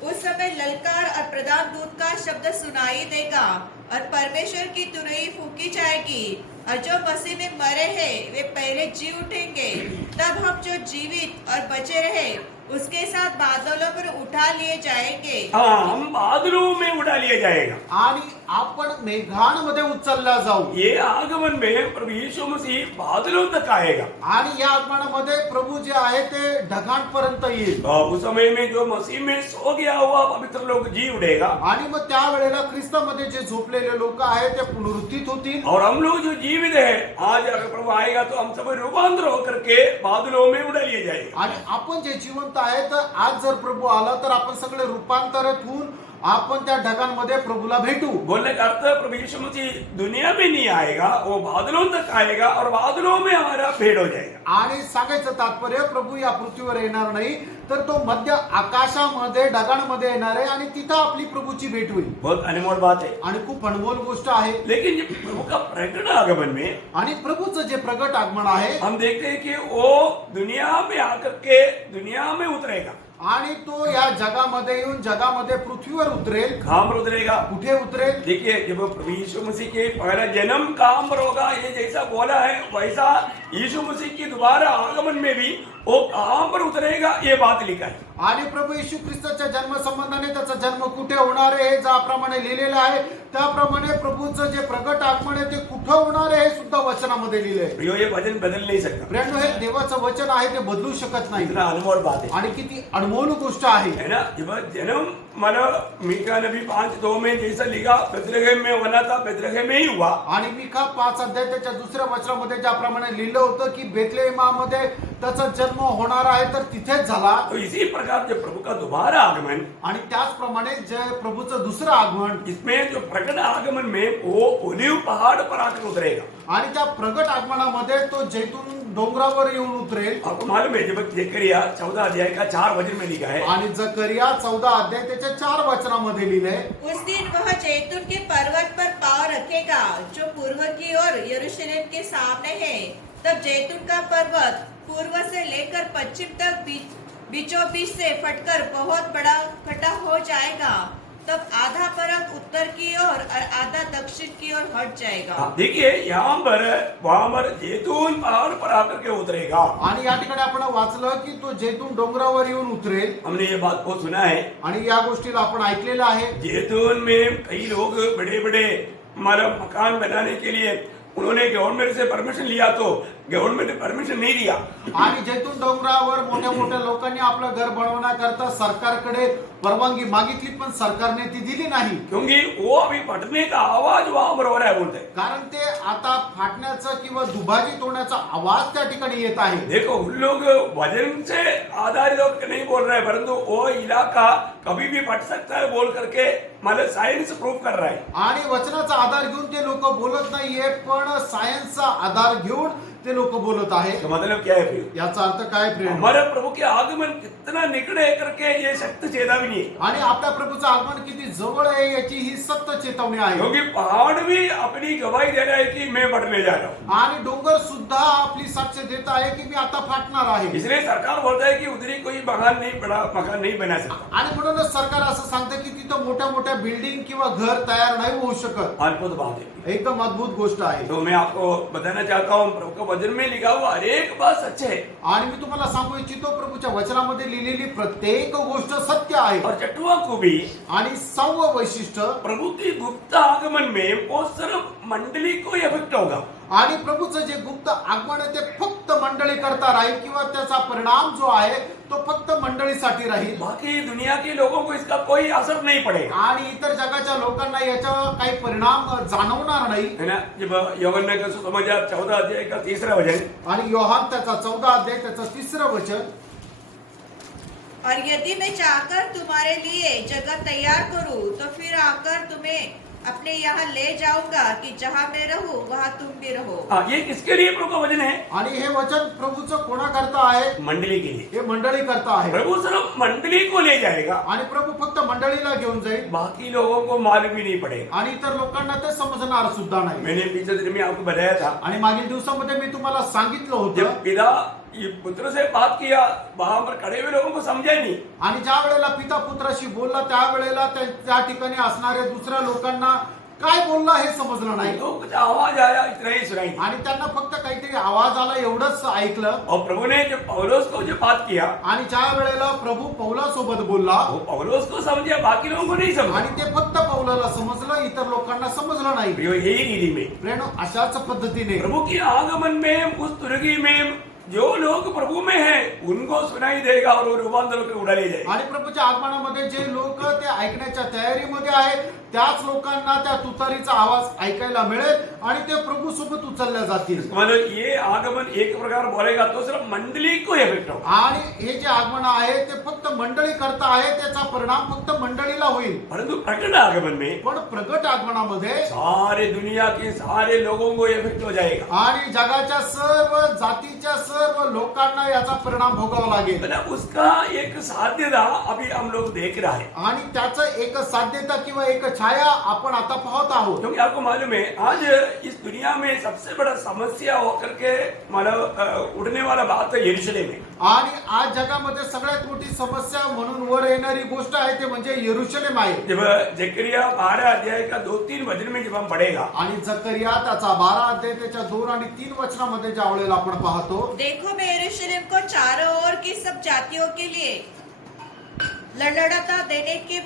उस समय ललकार और प्रधान दूत का शब्द सुनाई देगा और परमेश्वर की तुरही फूकी जाएगी और जो मसीह में मरे हैं वे पहले जी उठेंगे। तब हम जो जीवित और बचे रहे उसके साथ बादलों पर उठा लिए जाएंगे। हाँ, हम बादलों में उठा लिया जाएगा आणि आपण मेघांमध्ये उचलला जाऊ। ये आगमन में प्रभु यीशु मसीह बादलों तक आएगा। आणि या आगमनामध्ये प्रभू जे आहे ते ढगांपर्यंत येईल। उस समय में जो मसीह में सो गया हुआ पवित्र लोग जी उठेगा आणि मग त्या वेळेला ख्रिस्तामध्ये जे झोपलेले लोक आहेत ते पुनरुत्थित होतील। और हम लोग जो जीवित है, आज अगर प्रभु आएगा तो हम सब रूपांतर होकर के बादलों में उड़ा लिए जाएंगे। आणि आपण जे जिवंत आहे, तर आज जर प्रभू आला तर आपण सगळे रूपांतरित होऊन आपण त्या ढगांमध्ये प्रभूला भेटू। बोलने का अर्थ प्रभु यीशु मसीह दुनिया में नहीं आएगा, वो बादलों तक आएगा और बादलों में हमारा भेंट हो जाएगा। आणि सांगायचं तात्पर्य प्रभू या पृथ्वीवर येणार नाही, तर तो मध्य आकाशामध्ये ढगांमध्ये येणार आहे आणि तिथं आपली प्रभूची भेट होईल। बहुत अनमोल बात है। आणि खूप अनमोल गोष्ट आहे। लेकिन ये प्रभु का प्रकट आगमन में आणि प्रभूचं जे प्रगट आगमन आहे, हम देखते हैं कि वो दुनिया में आकर के दुनिया में उतरेगा। आणि तो या जगामध्ये येऊन जगामध्ये पृथ्वीवर उतरेल। कहाँ पर उतरेगा? कुठे उतरेल? देखिए, जब प्रभु यीशु मसीह के पहला जन्म कहाँ पर होगा, ये जैसा बोला है वैसा यीशु मसीह की दोबारा आगमन में भी वो कहाँ पर उतरेगा ये बात लिखा है। आणि प्रभू येशू ख्रिस्ताच्या जन्म संबंधाने त्याचा जन्म कुठे होणार आहे हे ज्याप्रमाणे लिहिलेलं आहे, त्याप्रमाणे प्रभूचं जे प्रगट आगमन आहे ते कुठं होणार आहे हे सुद्धा वचनामध्ये लिहिलंय। प्रियो, ये वचन बदल नहीं सकता। प्रियांनो, हे देवाचं वचन आहे, ते बदलू शकत नाही। इतना अनमोल बात है, आणि किती अनमोल गोष्ट आहे, है ना। जब जन्म मतलब मीका नबी 5:2 में जैसा लिखा बेथलेहम में होना था, बेथलेहम में ही हुआ। आणि मिका 5 अध्याय त्याच्या दुसऱ्या वचनामध्ये ज्याप्रमाणे लिहिलं होतं की बेथलेहमामध्ये त्याचा जन्म होणार आहे, तर तिथेच झाला। तो इसी प्रकार जो प्रभु का दोबारा आगमन, आणि त्याचप्रमाणे जे प्रभूचं दुसरं आगमन, इसमें जो प्रकट आगमन में वो ओलिव पहाड़ पर आकर उतरेगा। आणि त्या प्रगट आगमनामध्ये तो जैतून डोंगरावर येऊन उतरेल। आपको मालूम है जब जकरिया 14 अध्याय का 4 वचन में लिखा है, आणि जकरिया 14 अध्याय त्याच्या 4 वचनामध्ये लिहिलंय। उस दिन वह जैतून के पर्वत पर पाँव रखेगा जो पूर्व की ओर यरूशलेम के सामने है। तब जैतून का पर्वत पूर्व से लेकर पश्चिम तक बीचों बीच से फटकर बहुत बड़ा खड़ा हो जाएगा। तब आधा पर्वत उत्तर की ओर और आधा दक्षिण की ओर हट जाएगा। देखिए यहाँ पर वहां पर जैतून पहाड़ पर आकर के उतरेगा। आणि या ठिकाणी आपण वाचलं की तो जैतून डोंगरावर येऊन उतरेल। हमने ये बात को सुना है, आणि या गोष्टीला आपण ऐकलेलं आहे। जैतून में कई लोग बड़े बड़े मतलब मकान बनाने के लिए उन्होंने गवर्नमेंट से परमिशन लिया तो गवर्नमेंट ने परमिशन नहीं दिया। आणि जैतून डोंगरावर मोठ्या मोठ्या लोकांनी आपलं घर बनवण्याकरता सरकारकडे परवानगी मागितली, पण सरकारने ती दिली नाही. क्योंकि वो अभी फटने का आवाज वहां पर हो रहा है बोलते हैं। कारण ते आता फाटण्याचा किंवा दुभाजित होण्याचा आवाज त्या ठिकाणी येत आहे. देखो उन लोग वजन से आधारित होकर नहीं बोल रहे हैं, परंतु वो इलाका कभी भी फट सकता है बोल करके मतलब साइंस प्रूव कर रहा है। आणि वचनाचा आधार घेऊन ते लोक बोलत नाहीये, पण सायन्सचा आधार घेऊन ते लोक बोलत आहे. तो मतलब क्या है फिर? याचा अर्थ काय प्रेम? हमारे प्रभु के आगमन कितना निकट है करके ये सत्य चेतावनी है। आणि आपल्या प्रभूचं आगमन किती जवळ आहे याची ही सत्य चेतावणी आहे. क्योंकि पहाड़ भी अपनी गवाही दे रहा है कि मैं बढ़ने जा रहा हूँ। आणि डोंगर सुद्धा आपली साक्ष देत आहे की मी आता फाटणार आहे. इसलिए सरकार बोलता है कि उधरी कोई मकान नहीं बना सकता। आणि म्हणूनच सरकार असं सांगतं की तिथं मोठ्या मोठ्या बिल्डिंग किंवा घर तयार नाही होऊ शकत. अद्भुत बात है। एकदम अद्भुत गोष्ट आहे. तो मैं आपको बताना चाहता हूँ प्रभु के वचन में लिखा हुआ हर एक बात सच है आणि मी तुम्हाला सांगू इच्छितो प्रभूच्या वचनामध्ये लिहिलेली प्रत्येक गोष्ट सत्य आहे. और चटुआ को भी आणि 6वं वैशिष्ट्य, प्रभु की गुप्त आगमन में वो सिर्फ मंडली को इफेक्ट होगा। आणि प्रभूचं जे गुप्त आगमन आहे ते फक्त मंडळी करता राहील किंवा त्याचा परिणाम जो आहे तो फक्त मंडळीसाठी राहील. बाकी दुनिया के लोगों को इसका कोई असर नहीं पड़ेगा। आणि इतर जगाच्या लोकांना याचा काही परिणाम जाणवणार नाही. है ना? जब यूहन्ना का सुसमाचार 14 अध्याय का 3रा वचन, आणि योहान त्याचा 14 अध्याय त्याचं 3रं वचन, और यदि मैं चाहकर तुम्हारे लिए जगह तैयार करूं तो फिर आकर तुम्हें अपने यहाँ ले जाऊंगा कि जहाँ मैं रहूं वहाँ तुम भी रहो। हाँ, ये किसके लिए प्रभु का वचन है? आणि हे वचन प्रभूचं कोणाकरता आहे? मंडली के लिए। हे मंडळी करता आहे. प्रभु सिर्फ मंडली को ले जाएगा, आणि प्रभू फक्त मंडळीला घेऊन जाईल बाकी लोगों को मालूम भी नहीं पड़ेगा। आणि इतर लोकांना ते समजणार सुद्धा नाही. मैंने पिछले दिन में आपको बताया था, आणि मागील दिवसामध्ये मी तुम्हाला सांगितलं होतं, जब पिता ये पुत्र से बात किया वहां पर खड़े हुए लोगों को समझा नहीं। आणि ज्या वेळेला पिता पुत्राशी बोलला त्यावेळेला त्या ठिकाणी असणाऱ्या दुसऱ्या लोकांना काय बोलला हे समजलं नाही. तो कुछ आवाज आया, इतना ही सुनाई। आणि त्यांना फक्त काहीतरी आवाज आला एवढंच ऐकलं. और प्रभु ने जब पौलुस को जो बात किया, आणि ज्या वेळेला प्रभू पौलासोबत बोलला वो पौलुस को समझा, बाकी लोगों को नहीं समझा। आणि ते फक्त पौलाला समजलं, इतर लोकांना समजलं नाही. यही रीति में प्रेम अशाच पद्धतीने प्रभु के आगमन में उस तुर्की में जो लोग प्रभु में हैं उनको सुनाई देगा और वो रूपांतर होकर उड़ा ले जाएगा। आणि प्रभूच्या आगमनामध्ये जे लोक ते ऐकण्याच्या तयारीमध्ये आहेत त्याच लोकांना त्या तुतारीचा आवाज ऐकायला मिळेल आणि ते प्रभू सोबत उचलल्या जातील. मतलब ये आगमन एक प्रकार बोलेगा तो सिर्फ मंडली को इफेक्ट होगा। आणि हे जे आगमन आहे ते फक्त मंडळी करता आहे, त्याचा परिणाम फक्त मंडळीला होईल. परंतु प्रकट आगमन में पण प्रगट आगमनामध्ये सारे दुनिया के सारे लोगों को इफेक्ट हो जाएगा। आणि जगाच्या सर्व जातीच्या सर्व लोकांना याचा परिणाम भोगावा लागेल. मतलब उसका एक साध्यता अभी हम लोग देख रहा है। आणि त्याचं एक साध्यता किंवा एक छाया आपण आता पाहत आहोत. क्योंकि आपको मालूम है आज इस दुनिया में सबसे बड़ा समस्या होकर के मतलब उड़ने वाला बात है यरूशलेम है। आणि आज जगामध्ये सगळ्यात मोठी समस्या म्हणून वर येणारी गोष्ट आहे ते म्हणजे यरूशलेम आहे. जब जकरिया 12 अध्याय का 2-3 वचन में जब हम पढ़ेगा, आणि जकरिया त्याचा 12 अध्याय त्याच्या 2 आणि 3 वचनामध्ये ज्या वेळेला आपण पाहतो, देखो मैं यरूशलेम को चारों ओर की सब जातियों के लिए लड़लड़ाता देने के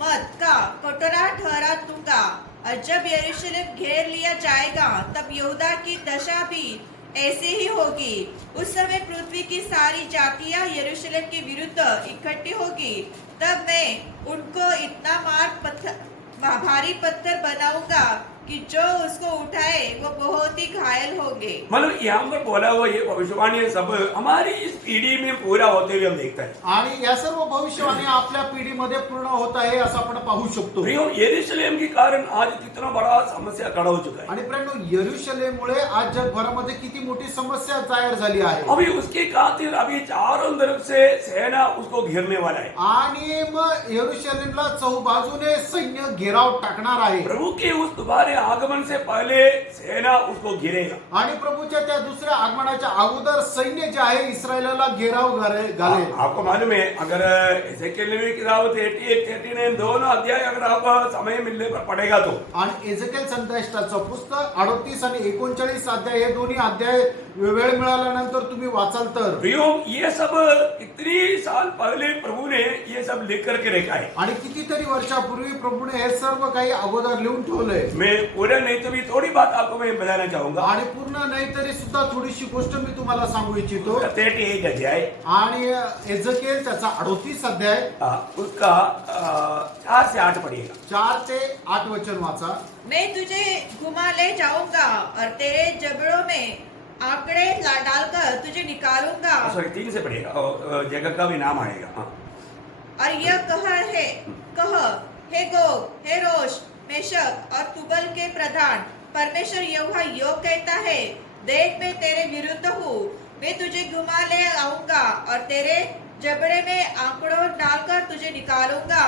मत का कटोरा ठहरा दूंगा, और जब यरूशलेम घेर लिया जाएगा तब यहूदा की दशा भी ऐसी ही होगी। उस समय पृथ्वी की सारी जातियां यरूशलेम के विरुद्ध इकट्ठी होगी। तब मैं उनको इतना भारी पत्थर बनाऊंगा कि जो उसको उठाए वो बहुत ही घायल होंगे। मतलब यहाँ पर बोला हुआ ये भविष्यवाणी सब हमारी इस पीढ़ी में पूरा होते हुए हम देखते हैं। आणि या सर्व भविष्यवाणी आपल्या पिढीमध्ये पूर्ण होत आहे असं आपण पाहू शकतो. यरूशलेम के कारण आज कितना बड़ा समस्या खड़ा हो चुका है। आणि प्रेरणो यरूशलेममुळे आज जगभरामध्ये किती मोठी समस्या तयार झाली आहे. अभी उसके खातिर अभी चारों तरफ से सेना उसको घेरने वाला है। आणि मग यरूशलेमला चौबाजूने सैन्य घेराव टाकणार आहे. प्रभु के उस दोबारे आगमन से पहले सेना उसको घेरेगा। आणि प्रभूच्या त्या दुसऱ्या आगमनाच्या अगोदर सैन्य जे आहे इस्रायलाला घेराव घालेल. आपको मालूम है अगर एजेकियल की किताब 38-39 दोनों अध्याय अगर आप समय मिलने पर पढ़ेगा तो, आणि एजेकियल संदेशाचं पुस्तक 38 आणि 39 अध्याय हे दोन्ही अध्याय वेळ मिळाल्यानंतर तुम्ही वाचाल तर. प्रियो, ये सब इतनी साल पहले प्रभु ने ये सब लिख करके रखा है. आणि कितीतरी वर्षापूर्वी प्रभूने हे सर्व काही अगोदर लिहून ठेवलंय. मैं पूरा नहीं तो भी थोड़ी बात आपको मैं बताना चाहूंगा. आणि पूर्ण नाही तरी सुद्धा थोडीशी गोष्ट मी तुम्हाला सांगू इच्छितो. 31 अध्याय आणि एजकेल त्याचा 38 अध्याय उसका 4 से 8 पढ़िएगा. 4 ते 8 वचन वाचा. मैं तुझे घुमा ले जाऊंगा और तेरे जबड़ों में आंकड़े डालकर तुझे निकालूंगा. सॉरी 3 से पढ़िएगा और जगह का भी नाम आएगा. हाँ. और यह कह हे गोग, हे रोश, मेशक और तुबल के प्रधान, परमेश्वर यहोवा यो कहता है, देख मैं तेरे विरुद्ध हूँ, मैं तुझे घुमा ले आऊंगा और तेरे जबड़े में आंकड़ों डालकर तुझे निकालूंगा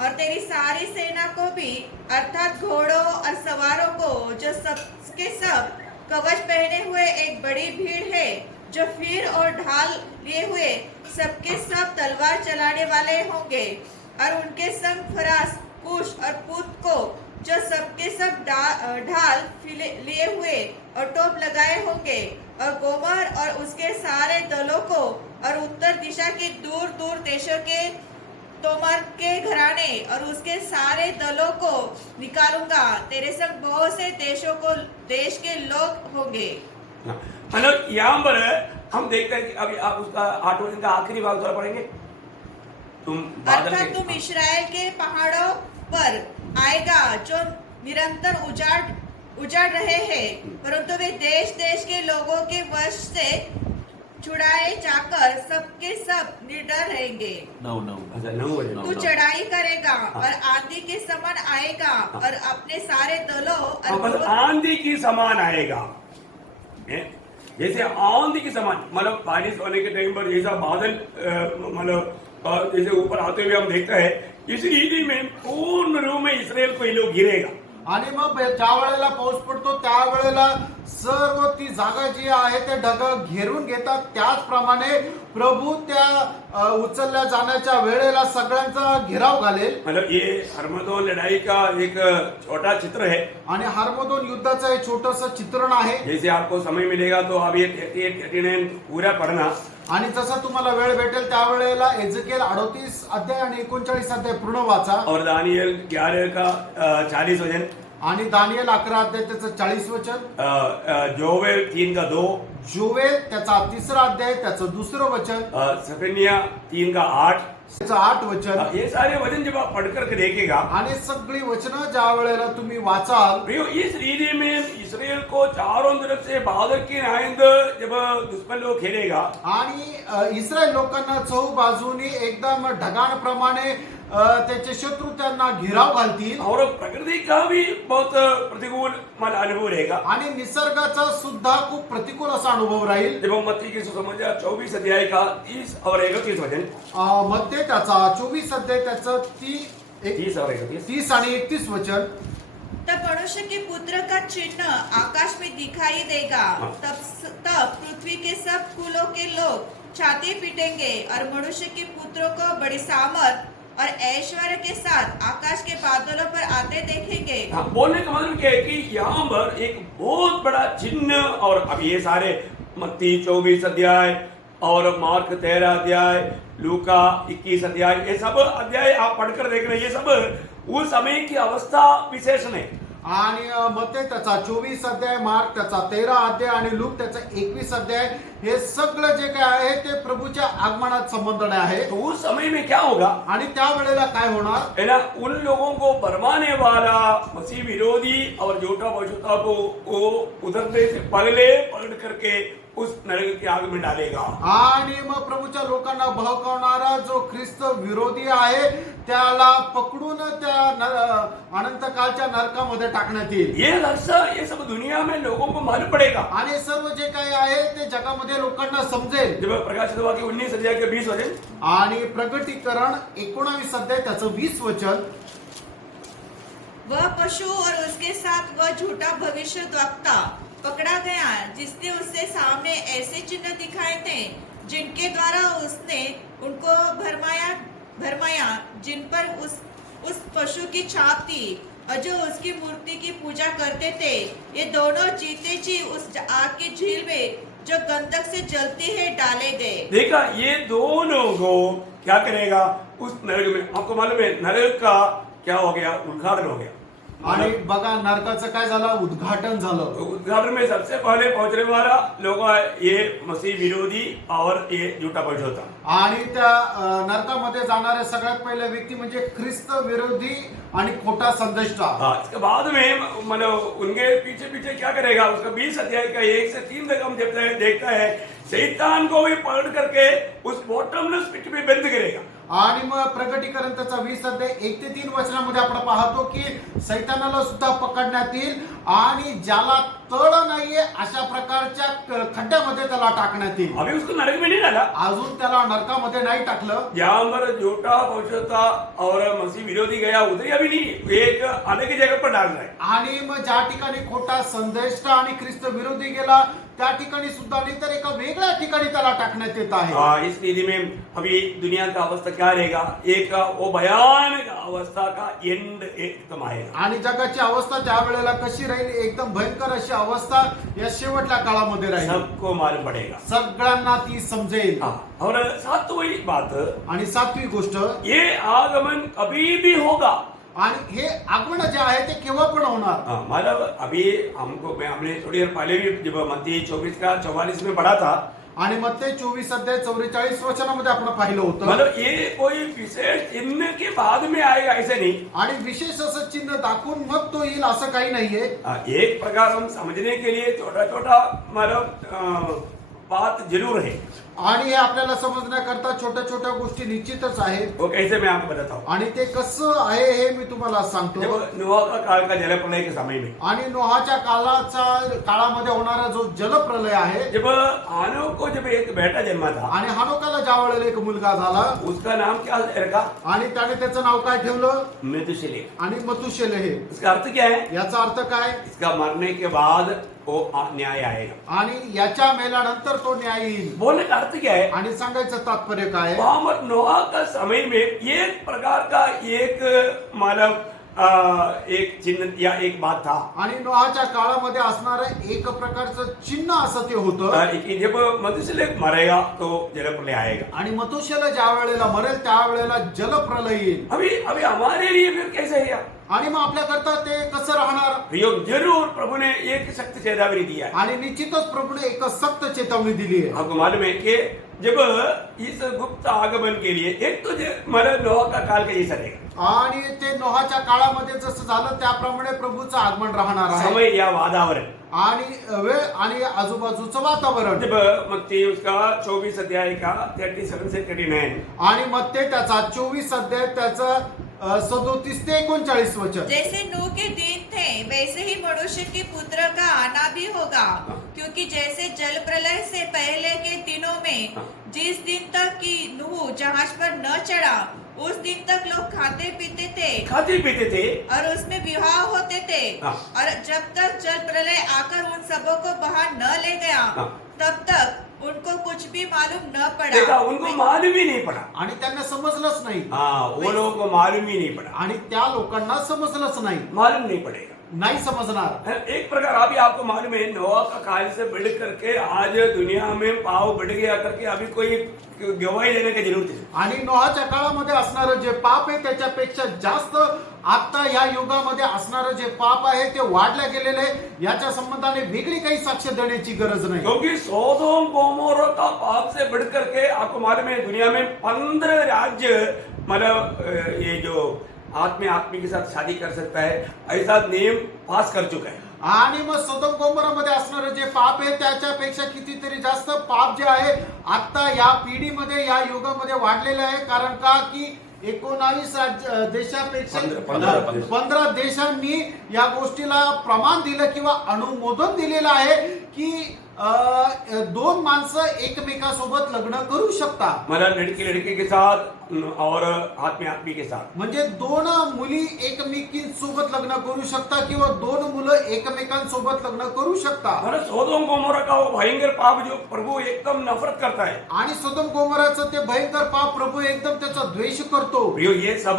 और तेरी सारी सेना को भी, अर्थात घोड़ों और सवारों को, जो सबके सब कवच पहने हुए एक बड़ी भीड़ है, जो फिर और ढाल लिए हुए सबके सब तलवार चलाने वाले होंगे, और उनके संग फरास, कुश और पूत को, जो सबके सब ढाल लिए हुए और टोप लगाए होंगे, और गोमर और उसके सारे दलों को, और उत्तर दिशा के दूर दूर देशों के तोमर के घराने और उसके सारे दलों को निकालूंगा. तेरे संग बहुत से देश के लोग होंगे. मतलब यहाँ पर हम देखते हैं कि अभी आप उसका 8 वचन का आखिरी भाग थोड़ा पढ़ेंगे. अर्थात तुम इस्राएल के पहाड़ों पर आएगा जो निरंतर उजाड़ रहे हैं, परंतु वे देश देश के लोगों के वश से छुड़ाए जाकर सबके सब निडर रहेंगे. 9 तू चढ़ाई करेगा और आंधी के समान आएगा और अपने सारे दलों मतलब आंधी की समान आएगा. जैसे आंधी की समान, मतलब बारिश होने के टाइम पर जैसा बादल मतलब जैसे ऊपर आते हुए हम देखते हैं, इस रीति में पूर्ण रूप में इसराइल को ये लोग गिरेगा. आणि मग ज्या वेळेला पाऊस पडतो त्यावेळेला सर्व ती जागा जी आहे ते ढग घेरून घेतात. त्याचप्रमाणे प्रभू त्या उचलल्या जाण्याच्या वेळेला सगळ्यांचा घेराव घालेल. मतलब ये हरमदोन लड़ाई का एक छोटा चित्र है. आणि हार्मोदोन युद्धाचं एक छोटंसं चित्रण आहे. जैसे आपको समय मिलेगा तो आप ये 39 पूरा पढ़ना. आणि जसा तुम्हाला वेळ भेटेल त्यावेळेला एजकेल 38 अध्याय आणि 39 अध्याय पूर्ण वाचा. और दानियल 11 का 40 वचन. आणि दानियल 11 अध्याय त्याचं 40 वचन. जोवेल 3 का 2. जोवेल त्याचा 3रा अध्याय त्याचं 2रं वचन. सफनिया 3 का 8. त्याचं 8 वचन. ये सारे वचन जब आप पढ़ करके देखेगा, आणि सगळी वचनं ज्या वेळेला तुम्ही वाचाल, प्रियो, इस रीति में इसराइल को चारों तरफ से बादल की नाइंद जब दुश्मन लोग खेलेगा, आणि इस्रायल लोकांना चहू बाजूनी एकदम ढगांप्रमाणे त्याचे शत्रू त्यांना घेराव घालतील. और प्रकृति का भी बहुत प्रतिकूल मला अनुभव रहेगा. आणि निसर्गाचा सुद्धा खूप प्रतिकूल असा अनुभव राहील. जब हम मत्ती की सुसमाचार 24 अध्याय का 30 और 31 वचन. मध्ये त्याचा 24 अध्याय त्याचं 30 और 31. 30 आणि 31 वचन. तब मनुष्य के पुत्र का चिन्ह आकाश में दिखाई देगा, तब पृथ्वी के सब कुलों के लोग छाती पीटेंगे और मनुष्य के पुत्रों को बड़ी सामर्थ और ऐश्वर्य के साथ आकाश के बादलों पर आते देखेंगे. बोलने का मतलब क्या है कि यहाँ पर एक बहुत बड़ा चिन्ह, और अब ये सारे मत्ती 24 अध्याय और मार्क 13 अध्याय, लूका 21 अध्याय, ये सब अध्याय आप पढ़कर देख रहे हैं. ये सब उस समय की अवस्था विशेषण है. आणि मत्ते त्याचा 24 अध्याय, मार्क त्याचा 13 अध्याय आणि लूक त्याचा 21 अध्याय, हे सगळं जे काय आहे ते प्रभूच्या आगमनात संबंधने आहे. तो उस समय में क्या होगा, आणि त्या वेळेला काय होणार है ना, उन लोगों को भरमाने वाला मसीह विरोधी और झूठा पशुता को उधरते से पगले पकड़ करके उस नरक की आग में डालेगा. आणि मग प्रभूच्या लोकांना बहकवणारा जो ख्रिस्त विरोधी आहे त्याला पकडून त्या अनंत कालच्या नरकामध्ये टाकण्यात येईल. ये लक्ष्य ये सब दुनिया में लोगों को मालूम पड़ेगा. आणि सर्व जे काही आहे ते जगामध्ये लोकांना समजेल. जब प्रकाशित वाक्य 19 अध्याय के 20 वचन. आणि प्रकटीकरण 19 अध्याय त्याचं 20 वचन. वह पशु और उसके साथ वह झूठा भविष्यद्वक्ता पकड़ा गया जिसने उससे सामने ऐसे चिन्ह दिखाए थे जिनके द्वारा उसने उनको भरमाया जिन पर उस पशु की छाप थी और जो उसकी मूर्ति की पूजा करते थे. ये दोनों चीते जी उस आग की झील में जो गंधक से जलती है डाले गए। देखा, ये दोनों को क्या करेगा उस नरक में? आपको मालूम है नरक का क्या हो गया? उद्घाटन हो गया। आणि बघा नरकाचं काय झालं? उद्घाटन झालं. उद्घाटन में सबसे पहले पहुंचने वाला लोग ये मसीह विरोधी और ये झूठा पवित्र था। आणि त्या नरकामध्ये जाणारे सगळ्यात पहिले व्यक्ती म्हणजे ख्रिस्त विरोधी आणि खोटा संदेष्टा. हाँ, इसके बाद में मतलब उनके पीछे पीछे क्या करेगा? उसका 20 अध्याय का 1 से 3 तक हम जब देखता है, शैतान को भी पकड़ करके उस बॉटमलेस पिट में बंद करेगा। आणि मग प्रकटीकरण त्याचा 20 अध्याय 1 ते 3 वचनामध्ये आपण पाहतो की सैतानाला सुद्धा पकडण्यात येईल आणि ज्याला तळ नाहीये अशा प्रकारच्या खड्ड्यामध्ये त्याला टाकण्यात येईल. अभी उसको नरक में नहीं डाला, अजून त्याला नरकामध्ये नाही टाकलं. जहां पर झूठा पवित्रता और मसीह विरोधी गया उधर अभी नहीं, एक अलग जगह पर डाल रहा है। आणि मग ज्या ठिकाणी खोटा संदेष्टा आणि ख्रिस्त विरोधी गेला त्या ठिकाणी सुद्धा नाही तर एका वेगळ्या ठिकाणी त्याला टाकण्यात येत आहे. इस नीति में अभी दुनिया का अवस्था क्या रहेगा? एक वो भयानक अवस्था का एंड एकदम आएगा। आणि जगाची अवस्था त्यावेळेला कशी राहील? एकदम भयंकर अशी अवस्था या शेवटच्या काळामध्ये राहील. सबको मालूम पड़ेगा। सगळ्यांना ती समजेल. और सातवीं बात, आणि सातवी गोष्ट, ये आगमन अभी भी होगा। आणि हे आगमन जे आहे ते केव्हा पण होणार. मतलब अभी हमने थोड़ी देर पहले भी जब मत्ती 24 का 44 में पढ़ा था, आणि मत्ती 24 अध्याय 44 वचनामध्ये आपण पाहिलं होतं. मतलब ये कोई विशेष चिन्ह के बाद में आएगा ऐसे नहीं। आणि विशेष असं चिन्ह दाखवून मग तो येईल असं काही नाहीये. एक प्रकार हम समझने के लिए छोटा छोटा मतलब बात जरूर है, आणि हे आपल्याला समजण्याकरता छोट्या छोट्या गोष्टी निश्चितच आहेत. वो कैसे मैं आपको बताता हूँ। आणि ते कसं आहे हे मी तुम्हाला सांगतो. जब नोआ का काल का जलप्रलय के समय में, आणि नोहाच्या काळामध्ये होणारा जो जलप्रलय आहे, जब हानोक को जब एक बेटा जन्मा था, आणि हानोकाला ज्या वेळेला एक मुलगा झाला उसका नाम क्या रखा? आणि त्याने त्याचं नाव काय ठेवलं? मेथुशेलह। आणि मतुशेलह. इसका अर्थ क्या है? याचा अर्थ काय? इसका मरने के बाद वो न्याय आएगा। आणि याच्या मेल्यानंतर तो न्याय येईल. बोलने का अर्थ क्या है? आणि सांगायचं तात्पर्य काय? मोहम्मद नोआ का समय में एक प्रकार का एक मतलब एक चिन्ह या एक बात था। आणि नोहाच्या काळामध्ये असणारं एक प्रकारचं चिन्ह असं ते होतं कि जब मथुशेलह मरेगा तो जलप्रलय आएगा। आणि मतुशेलह ज्या वेळेला मरेल त्यावेळेला जलप्रलय येईल. अभी हमारे लिए फिर कैसे है? आणि मग आपल्याकरता ते कसं राहणार? जरूर प्रभु ने एक सख्त चेतावनी दिया है। आणि निश्चितच प्रभूने एक सक्त चेतावणी दिली आहे. आपको मालूम है कि जब इस गुप्त आगमन के लिए एक तो मतलब नोआ का काल का जैसा रहेगा, आणि ते नोहाच्या काळामध्ये जसं झालं त्याप्रमाणे प्रभूचं आगमन राहणार आहे. समय या वातावरण आणि वेळ आणि आजूबाजूचं वातावरण. जब मत्ती उसका 24 अध्याय का 37 से 39, आणि मग ते त्याचा 24 अध्याय त्याचा 37 ते 39 वचन. जैसे नूह के दिन थे वैसे ही मनुष्य के पुत्र का आना भी होगा, क्योंकि जैसे जल प्रलय से पहले के दिनों में जिस दिन तक कि नूह जहाज पर न चढ़ा उस दिन तक लोग खाते पीते थे और उसमें विवाह होते थे, और जब तक जल प्रलय आकर उन सबों को बाहर न ले गया तब तक उनको कुछ भी मालूम न देखा, पड़ा। उनको मालूम ही नहीं पड़ा। आणि त्यांना समजलंच नाही. वो लोगों को मालूम ही नहीं पड़ा। आणि त्या लोकांना समजलंच नाही. मालूम नहीं पड़ेगा। नाही समजणार. एक प्रकार अभी आपको मालूम है नोआ का काल से बढ़ करके आज दुनिया में पाव बढ़ गया करके अभी कोई गवाही देने की जरूरत है। आणि नोहाच्या काळामध्ये असणारं जे पाप आहे त्याच्यापेक्षा जास्त आता या युगामध्ये असणारं जे पाप आहे ते वाढल्या गेलेलं आहे. याच्या संबंधाने वेगळी काही साक्ष देण्याची गरज नाही. क्योंकि सोदोम गोमोरा का पाप से बढ़ करके आपको मालूम है दुनिया में 15 राज्य मतलब ये जो आदमी के साथ शादी कर सकता है ऐसा नियम पास कर चुका है। आणि मग सदोम गोमोरामध्ये असणारं जे पाप आहे त्याच्यापेक्षा कितीतरी जास्त पाप जे आहे आता या पिढीमध्ये या युगामध्ये वाढलेलं आहे. कारण का की 19 देशापेक्षा 15 देशांनी या गोष्टीला प्रमाण दिलं किंवा अनुमोदन दिलेलं आहे की 2 माणसं एकमेकांसोबत लग्न करू शकतात. मतलब लड़के के साथ और आदमी के साथ, म्हणजे 2 मुली एकमेकींसोबत लग्न करू शकतात किंवा 2 मुलं एकमेकांसोबत लग्न करू शकतात. मतलब सोदोम गोमोरा का वो भयंकर पाप जो प्रभु एकदम नफरत करता है, आणि सदोम गोमोराचं ते भयंकर पाप प्रभू एकदम त्याचा द्वेष करतो. ये सब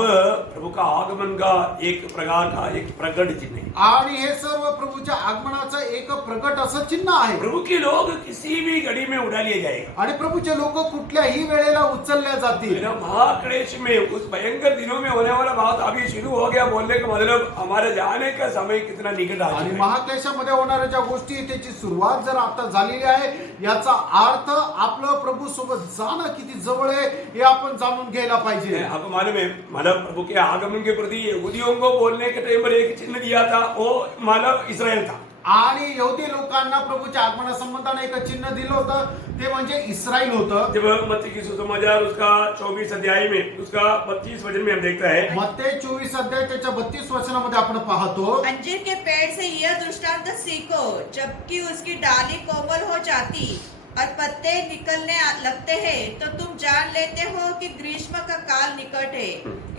प्रभु का आगमन का एक प्रकार का एक प्रकट चिन्ह है. आणि हे सर्व प्रभूच्या आगमनाचं एक प्रकट असं चिन्ह चिन्ह आहे प्रभु के लोग किसी भी घड़ी में उड़ा लिए जाएगा। आणि प्रभूचे लोक कुठल्याही वेळेला उचलल्या जातील। मेरा महाक्लेश में उस भयंकर दिनों में होने वाला बात अभी शुरू हो गया बोलने का मतलब हमारे जाने का समय कितना निकट आ आणि चुका है। महाक्लेशामध्ये होणाऱ्या ज्या गोष्टी आहेत, त्याची सुरुवात जर आता झालेली आहे, याचा अर्थ आपलं प्रभू सोबत जाणं किती जवळ आहे हे आपण जाणून घ्यायला पाहिजे। आपको मालूम है मतलब प्रभु के आगमन के प्रति यहूदियों को बोलने के टाइम पर एक चिन्ह दिया था, वो मतलब इसराइल था। आणि यहूदी लोकांना प्रभूच्या आगमनासंबंधाने एक चिन्ह दिलं होतं, ते म्हणजे इस्रायल होतं। जब मत्ती की सुसमाचार उसका 24 अध्याय में उसका 32 वचन में हम देखता है, मत्ती 24 अध्याय त्याच्या 32 वचनामध्ये आपण पाहतो, अंजीर के पेड़ से यह दृष्टांत सीखो, जबकि उसकी डाली कोमल हो जाती और पत्ते निकलने लगते हैं तो तुम जान लेते हो कि ग्रीष्म का काल निकट है।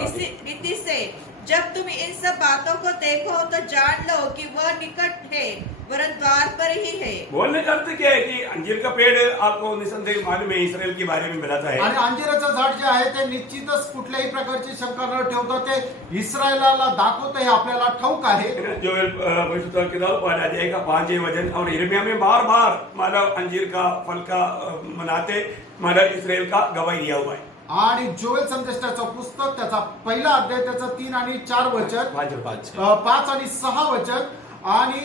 इसी रीति से जब तुम इन सब बातों को देखो तो जान लो कि वह निकट है, वरन द्वार पर ही है। बोलने का अर्थ क्या है कि अंजीर का पेड़ आपको निसंदेह मालूम है इसराइल के बारे में बताता है। आणि अंजिराचं झाड जे आहे ते निश्चितच कुठल्याही प्रकारची शंका न ठेवता ते इस्रायलाला दाखवतं हे आपल्याला ठाऊक आहे। जोएल पवित्र किताब 5 अध्याय का 5 वचन और यिर्मयाह में बार-बार मानव अंजीर का फल का मनाते मानव इसराइल का गवाही दिया हुआ है। आणि जोएल संदेशाचं पुस्तक त्याचा पहिला अध्याय त्याचं 3 आणि 4 वचन, 5 आणि 6 वचन आणि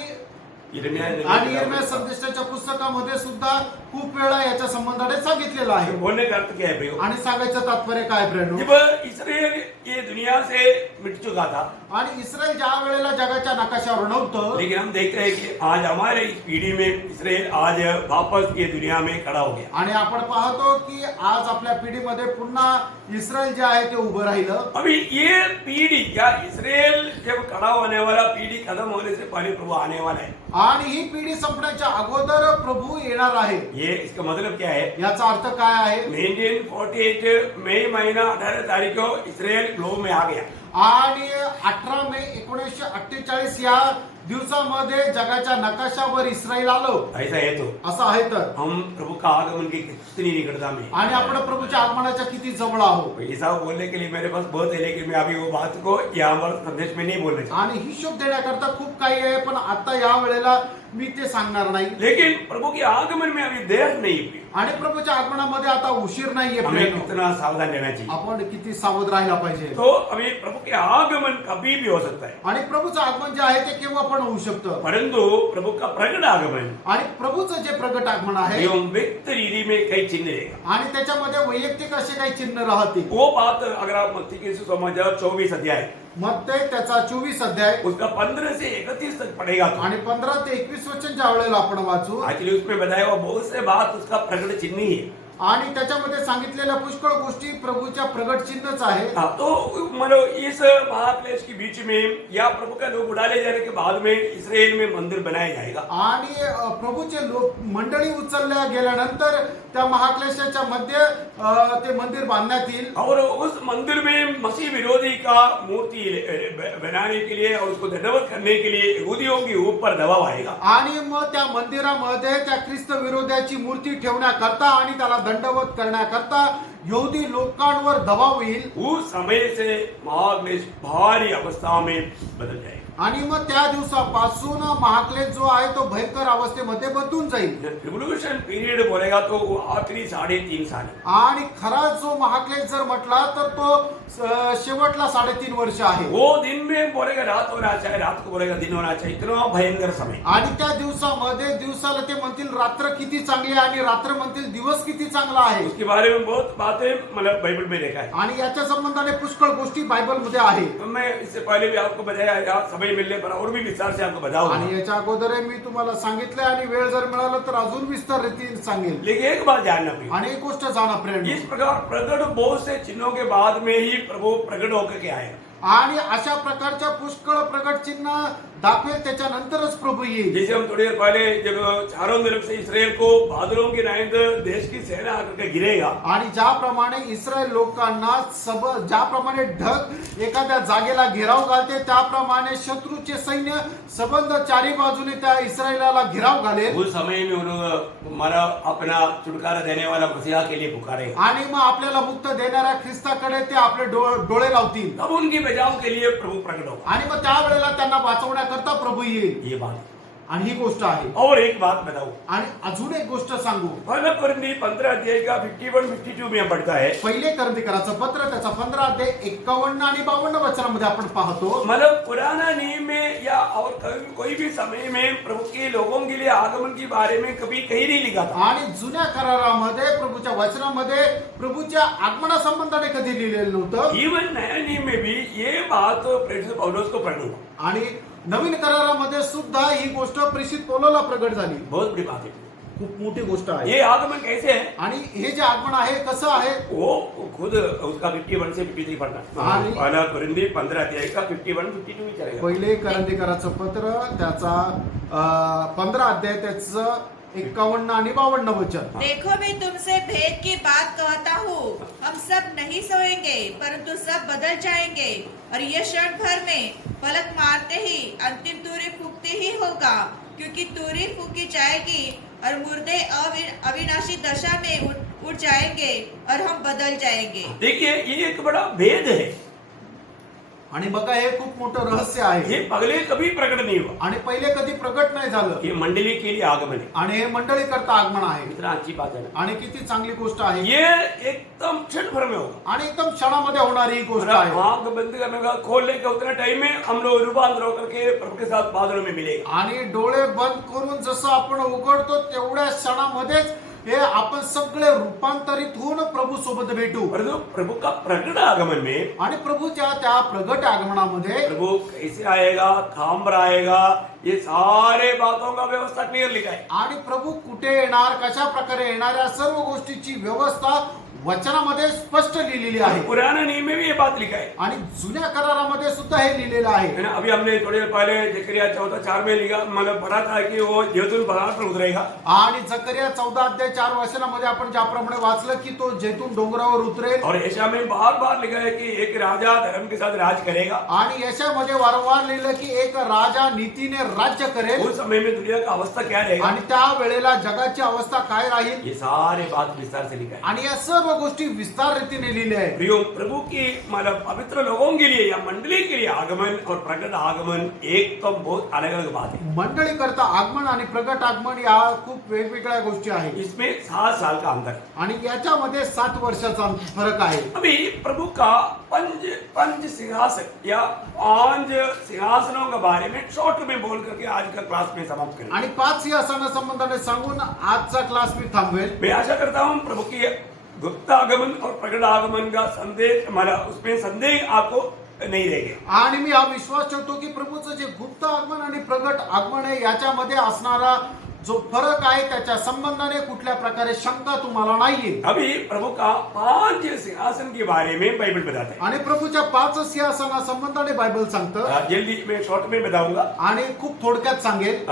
यिर्मयाह संदेशाच्या पुस्तकामध्ये सुद्धा खूप वेळा याच्या संबंधाने सांगितलेलं आहे। बोलने का अर्थ क्या है भाइयों? आणि सांगायचं तात्पर्य काय प्रेरणू? जब इसराइल ये दुनिया से मिट चुका था, आणि इस्रायल ज्या वेळेला जगाच्या नकाशावर नव्हतं, लेकिन हम देखते हैं कि आज हमारे इस पीढ़ी में इसराइल आज वापस ये दुनिया में खड़ा हो गया। आणि आपण पाहतो की आज आपल्या पिढीमध्ये पुन्हा इस्रायल जे आहे ते उभं राहिलं। अभी ये पीढ़ी या इसराइल जब खड़ा होने वाला पीढ़ी खत्म होने से पहले प्रभु आने वाला है। आणि ही पिढी संपण्याच्या अगोदर प्रभू येणार आहे। ये इसका मतलब क्या है? याचा अर्थ काय आहे? 1948 मई महीना 18 तारीख को इसराइल ग्लोब में आ गया। आणि 18 मे 1948 या दिवसामध्ये जगाच्या नकाशावर इस्रायल आलो। ऐसा है तो असं आहे तर हम प्रभु का आगमन की कितनी निकटता में, आणि आपण प्रभूच्या आगमनाच्या किती जवळ आहोत। ऐसा बोलने के लिए मेरे पास बहुत है, लेकिन मैं अभी वो बात को यहाँ पर संदेश में नहीं बोलना चाहता। आणि हिशोब देण्याकरता खूप काही आहे, पण आता या वेळेला मी ते सांगणार नाही। लेकिन प्रभु के आगमन में अभी देर नहीं हुई। आणि प्रभूच्या आगमनामध्ये आता उशीर नाहीये। हमें कितना सावधान रहना चाहिए। आपण किती सावध राहायला पाहिजे। तो अभी प्रभु के आगमन कभी भी हो सकता है, आणि प्रभूचं आगमन जे आहे ते केव्हा पण होऊ शकतं। परंतु प्रभु का प्रकट आगमन आणि प्रभूचं जे प्रगट आगमन आहे एवं व्यक्त रीति में कई चिन्ह रहेगा। आणि त्याच्यामध्ये वैयक्तिक असे काही चिन्ह राहतील। वो बात अगर आप मत्ती के सुसमाचार 24 अध्याय मत्ती त्याचा 24 अध्याय उसका 15 से 31 तक पढ़ेगा तो आणि 15 ते 21 वचन ज्या वेळेला आपण वाचू, एक्चुअली उसमें बताया हुआ बहुत से बात उसका प्रकट चिन्ह ही है। आणि त्याच्यामध्ये सांगितलेल्या पुष्कळ गोष्टी प्रभूच्या प्रगट चिन्हच आहे। हाँ, तो मतलब इस महाक्लेश के बीच में या प्रभु का लोग उड़ा ले जाने के बाद में इसराइल में मंदिर बनाया जाएगा। आणि प्रभूचे लोक मंडळी उचलल्या गेल्यानंतर त्या महाक्लेशाच्या मध्ये ते मंदिर बांधण्यात येईल। और उस मंदिर में मसीह विरोधी का मूर्ति बनाने के लिए और उसको दंडवत करने के लिए यहूदियों के ऊपर दबाव आएगा। आणि मग त्या मंदिरामध्ये त्या ख्रिस्त विरोधाची मूर्ती ठेवण्याकरता आणि त्याला दंडवत करण्याकरता यहूदी लोकांवर दबाव येईल। उस समय से महाक्लेश भारी अवस्था में बदल जाएगा। आणि मग त्या दिवसापासून महाक्लेश जो आहे तो भयंकर अवस्थेमध्ये बदलून जाईल। ट्रिब्युलेशन पीरियड बोलेगा तो वो आखिरी 3.5 साल है। आणि खरा जो महाक्लेश जर म्हटला तर तो शेवटला 3.5 वर्ष आहे। वो दिन में बोलेगा रात होना चाहिए, रात को बोलेगा दिन होना चाहिए, इतना भयंकर समय। आणि त्या दिवसामध्ये दिवसाला ते म्हणतील रात्र किती चांगली आहे आणि रात्र म्हणतील दिवस किती चांगला आहे। उसके बारे में बहुत बातें मतलब बाइबल में लिखा है आणि याच्या संबंधाने पुष्कळ गोष्टी बायबल मध्ये आहे। तो मैं इससे पहले भी आपको बताया, आज समय मिलने पर और भी विस्तार से आपको बताऊंगा। आणि याच्या अगोदर मी तुम्हाला सांगितलंय आणि वेळ जर मिळाला तर अजून विस्तार रीतीने सांगेल। लेकिन एक बात जानना प्रिय, आणि एक गोष्ट जाणा प्रेरणा, इस प्रकार प्रकट बहुत से चिन्हों के बाद में ही प्रभु प्रकट होकर के आएगा। आणि अशा प्रकारच्या पुष्कळ प्रकट चिन्ह दाखवेल त्याच्यानंतरच प्रभू येईल। जैसे हम थोड़ी देर पहले जब चारों तरफ से इसराइल को बादलों के नायंद देश की सेना आकर के गिरेगा, आणि ज्याप्रमाणे इस्रायल लोकांना ज्याप्रमाणे ढग एखाद्या जागेला घेराव घालते त्याप्रमाणे शत्रूचे सैन्य सबंध चारी बाजूने त्या इस्रायलाला घेराव घालेल। उस समय में उन्होंने हमारा अपना छुटकारा देने वाला मसीहा के लिए पुकारे, आणि मग आपल्याला मुक्त देणाऱ्या ख्रिस्ताकडे ते आपले डोळे लावतील। तब उनकी बचाव के लिए प्रभु प्रकट होगा। आणि मग त्यावेळेला त्यांना वाचवण्याकरता प्रभू येईल। ये बात आणि ही गोष्ट आहे. और एक बात बताऊं, आणि अजून एक गोष्ट सांगू. पहला कुरिन्थी 15 अध्याय का 51-52 में हम पढ़ता है, पहिले करंथीकराचं पत्र त्याचा 15 अध्याय 51 आणि 52 वचनामध्ये आपण पाहतो. मतलब पुराना नियम में या और कोई भी समय में प्रभु के लोगों के लिए आगमन के बारे में कभी कहीं नहीं लिखा था. आणि जुन्या करारामध्ये प्रभूच्या वचनामध्ये प्रभूच्या आगमना संबंधाने कधी लिहिलेलं नव्हतं. इवन नया नियम में भी ये बात प्रेरित पौलुस को प्रकट हुआ. आणि नवीन करारामध्ये सुद्धा ही गोष्ट प्रेषित पौलोला प्रगट झाली. बहुत बड़ी बात है. खूप मोठी गोष्ट आहे. ये आगमन कैसे है, आणि हे जे आगमन आहे कसं आहे वो खुद उसका 51 से 53 पढ़ना. हाँ. पहला कुरिन्थी 15 अध्याय का 51-52 में चलेगा. पहिले करंथीकराचं पत्र त्याचा 15 अध्याय त्याचं 51 आणि 52 वचन. देखो मैं तुमसे भेद की बात कहता हूँ, हम सब नहीं सोएंगे परंतु सब बदल जाएंगे और ये क्षण भर में पलक मारते ही अंतिम तुरी फूकते ही होगा, क्योंकि तुरी फूकी जाएगी और मुर्दे अविनाशी दशा में उठ जाएंगे और हम बदल जाएंगे. देखिए ये एक बड़ा भेद है. आणि बघा हे खूप मोठं रहस्य आहे. ये पगले कभी प्रकट नहीं हुआ. आणि पहिले कधी प्रगट नाही झालं. ये मंडली के लिए आगमन है. आणि हे मंडळी करता आगमन आहे. इतना अच्छी बात है ना. आणि किती चांगली गोष्ट आहे. ये एकदम क्षण भर में होगा. आणि एकदम क्षणामध्ये होणारी ही गोष्ट आहे. आंख बंद करने का खोलने का उतना टाइम में हम लोग रूपांतर होकर के प्रभु के साथ बादलों में मिलेंगे. आणि डोळे बंद करून जसं आपण उघडतो तेवढ्या क्षणामध्येच हे आपण सगळे रूपांतरित होऊन प्रभू सोबत भेटू. परंतु प्रभु का प्रकट आगमन में आणि प्रभूच्या त्या प्रगट आगमनामध्ये प्रभु कैसे आएगा, कहां पर आएगा, ये सारे बातों का व्यवस्था क्लियर लिखा है. आणि प्रभू कुठे येणार, कशा प्रकारे येणार, या सर्व गोष्टीची व्यवस्था वचनामध्ये स्पष्ट लिहिलेली आहे. पुराने नियम में भी ये बात लिखा है. आणि जुन्या करारामध्ये सुद्धा हे लिहिलेलं आहे. है ना. अभी हमने थोड़ी देर पहले जकरिया 14:4 में लिखा, मतलब पढ़ा था कि वो जैतून पहाड़ पर उतरेगा. आणि जकरिया 14 अध्याय 4 वचनामध्ये आपण ज्याप्रमाणे वाचलं की तो जैतून डोंगरावर उतरेल. और ऐसा में बार बार लिखा है कि एक राजा धर्म के साथ राज करेगा. आणि यशामध्ये वारंवार लिहिलं की एक राजा नीतीने राज्य करेल. उस समय में दुनिया का अवस्था क्या रहेगा, आणि त्या वेळेला जगाची अवस्था काय राहील, ये सारे बात विस्तार से लिखा है. आणि या सर्व गोष्टी विस्तार रीतीने लिहिल्या आहेत. प्रियो प्रभु की मतलब पवित्र लोगों के लिए या मंडली के लिए आगमन और प्रकट आगमन एक तो बहुत अलग अलग बात है. मंडळी करता आगमन आणि प्रगट आगमन या खूप वेगवेगळ्या गोष्टी आहेत. इसमें 7 साल का अंतर है. आणि याच्यामध्ये 7 वर्षाचा फरक आहे. अभी प्रभु का पंच सिंहासन या 5 सिंहासनों के बारे में शॉर्ट में बोल करके आज का क्लास में समाप्त करें. आणि 5 सिंहासना संबंधाने सांगून आजचा क्लास मी थांबवेल. मैं आशा करता हूं प्रभु की गुप्त आगमन और प्रकट आगमन का संदेश हमारा उसमें संदेह आपको नहीं रहेगा. आणि मी हा विश्वास ठेवतो की प्रभूचं जे गुप्त आगमन आणि प्रगट आगमन आहे याच्यामध्ये असणारा जो फरक आहे त्याच्या संबंधाने कुठल्या प्रकारे शंका तुम्हाला नाहीये. अभी प्रभु का 5 सिंहासन के बारे में बाइबल बताते हैं. आणि प्रभूच्या 5 सिंहासना संबंधाने बायबल सांगतं. जल्दी मैं शॉर्ट में बताऊंगा. आणि खूप थोडक्यात सांगेल.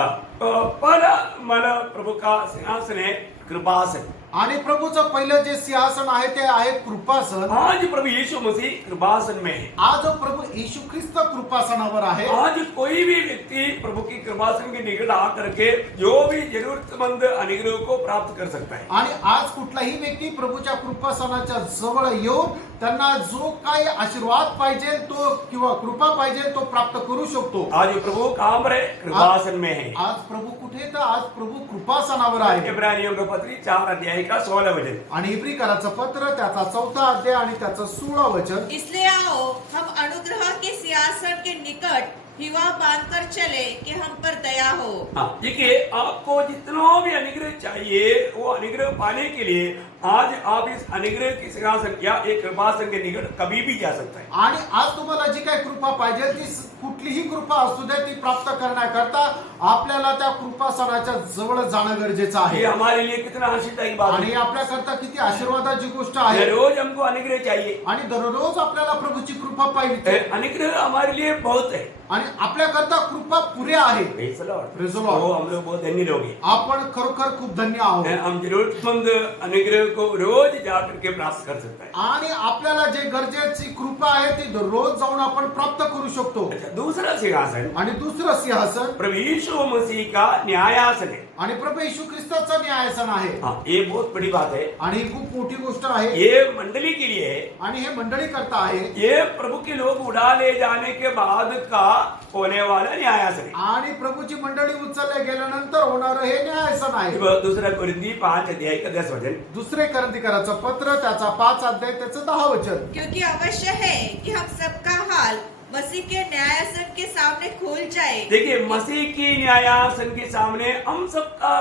पहला हमारा प्रभु का सिंहासन है कृपासन. आणि प्रभूचं पहिलं जे सिंहासन आहे ते आहे कृपासन. आज प्रभु यीशु मसीह कृपासन में है. आज प्रभू येशू ख्रिस्त कृपासनावर आहे. आज कोई भी व्यक्ति प्रभु की कृपासन के निकट आकर के जो भी जरूरतमंद अनुग्रह को प्राप्त कर सकता है. आणि आज कुठलाही व्यक्ती प्रभूच्या कृपासनाच्या जवळ येऊन त्यांना जो काही आशीर्वाद पाहिजे तो किंवा कृपा पाहिजे तो प्राप्त करू शकतो. आज प्रभु कहां पर है, कृपासन में है. आज प्रभू कुठे, तर आज प्रभू कृपासनावर आहे. इब्रानियों का पत्री 4 अध्याय का 16 वचन. आणि इब्रिकराचं पत्र त्याचा 4 अध्याय आणि त्याचं 16 वचन. इसलिए आओ हम अनुग्रह के सिंहासन के निकट हिवा बांधकर चले कि हम पर दया हो. हाँ, देखिए आपको जितना भी अनुग्रह चाहिए वो अनुग्रह पाने के लिए आज आप इस अनुग्रह की सिंहासन या एक कृपासन के निकट कभी भी जा सकता है. आणि आज तुम्हाला जी काही कृपा पाहिजे ती कुठलीही कृपा असू दे ती प्राप्त करण्याकरता आपल्याला त्या कृपासनाच्या जवळ जाणं गरजेचं ये आहे. हमारे लिए कितना आशीर्वाद की बात आणि है. आपल्याकरता किती आशीर्वादाची गोष्ट आहे. रोज हमको अनुग्रह चाहिए. आणि दररोज आपल्याला प्रभूची कृपा पाहिजे. अनुग्रह हमारे लिए बहुत है. आणि आपल्याकरता कृपा पुऱ्या आहे. Praise the Lord. Praise the Lord. वो हम लोग बहुत धन्य लोग हैं. आपण खरोखर खूप धन्य आहोत. हम जरूरतमंद अनुग्रह को रोज जा करके प्राप्त कर सकते हैं. आणि आपल्याला जे गरजेची कृपा आहे ती दररोज जाऊन आपण प्राप्त करू शकतो. अच्छा, दूसरा सिंहासन आणि दुसरं सिंहासन प्रभु यीशु मसीह का न्यायासन है। आणि प्रभू येशू ख्रिस्ताचं न्यायासन आहे हाँ, ये बहुत बड़ी बात है। आणि ही खूप मोठी गोष्ट आहे ये मंडली के लिए है। आणि हे मंडळी करता आहे ये प्रभु के लोग उड़ा ले जाने के बाद का होने वाला न्यायासन है। आणि प्रभूची मंडळी उचलल्या गेल्यानंतर होणारं हे न्यायासन आहे अब दूसरा कुरिन्थी 5 अध्याय का 10 वचन। दुसरे करंथीकराचं पत्र त्याचा 5 अध्याय त्याचं 10 वचन। क्योंकि अवश्य है कि हम सबका हाल मसीह के न्यायासन के सामने खुल जाए। देखिए, मसीह की न्यायासन के सामने हम सबका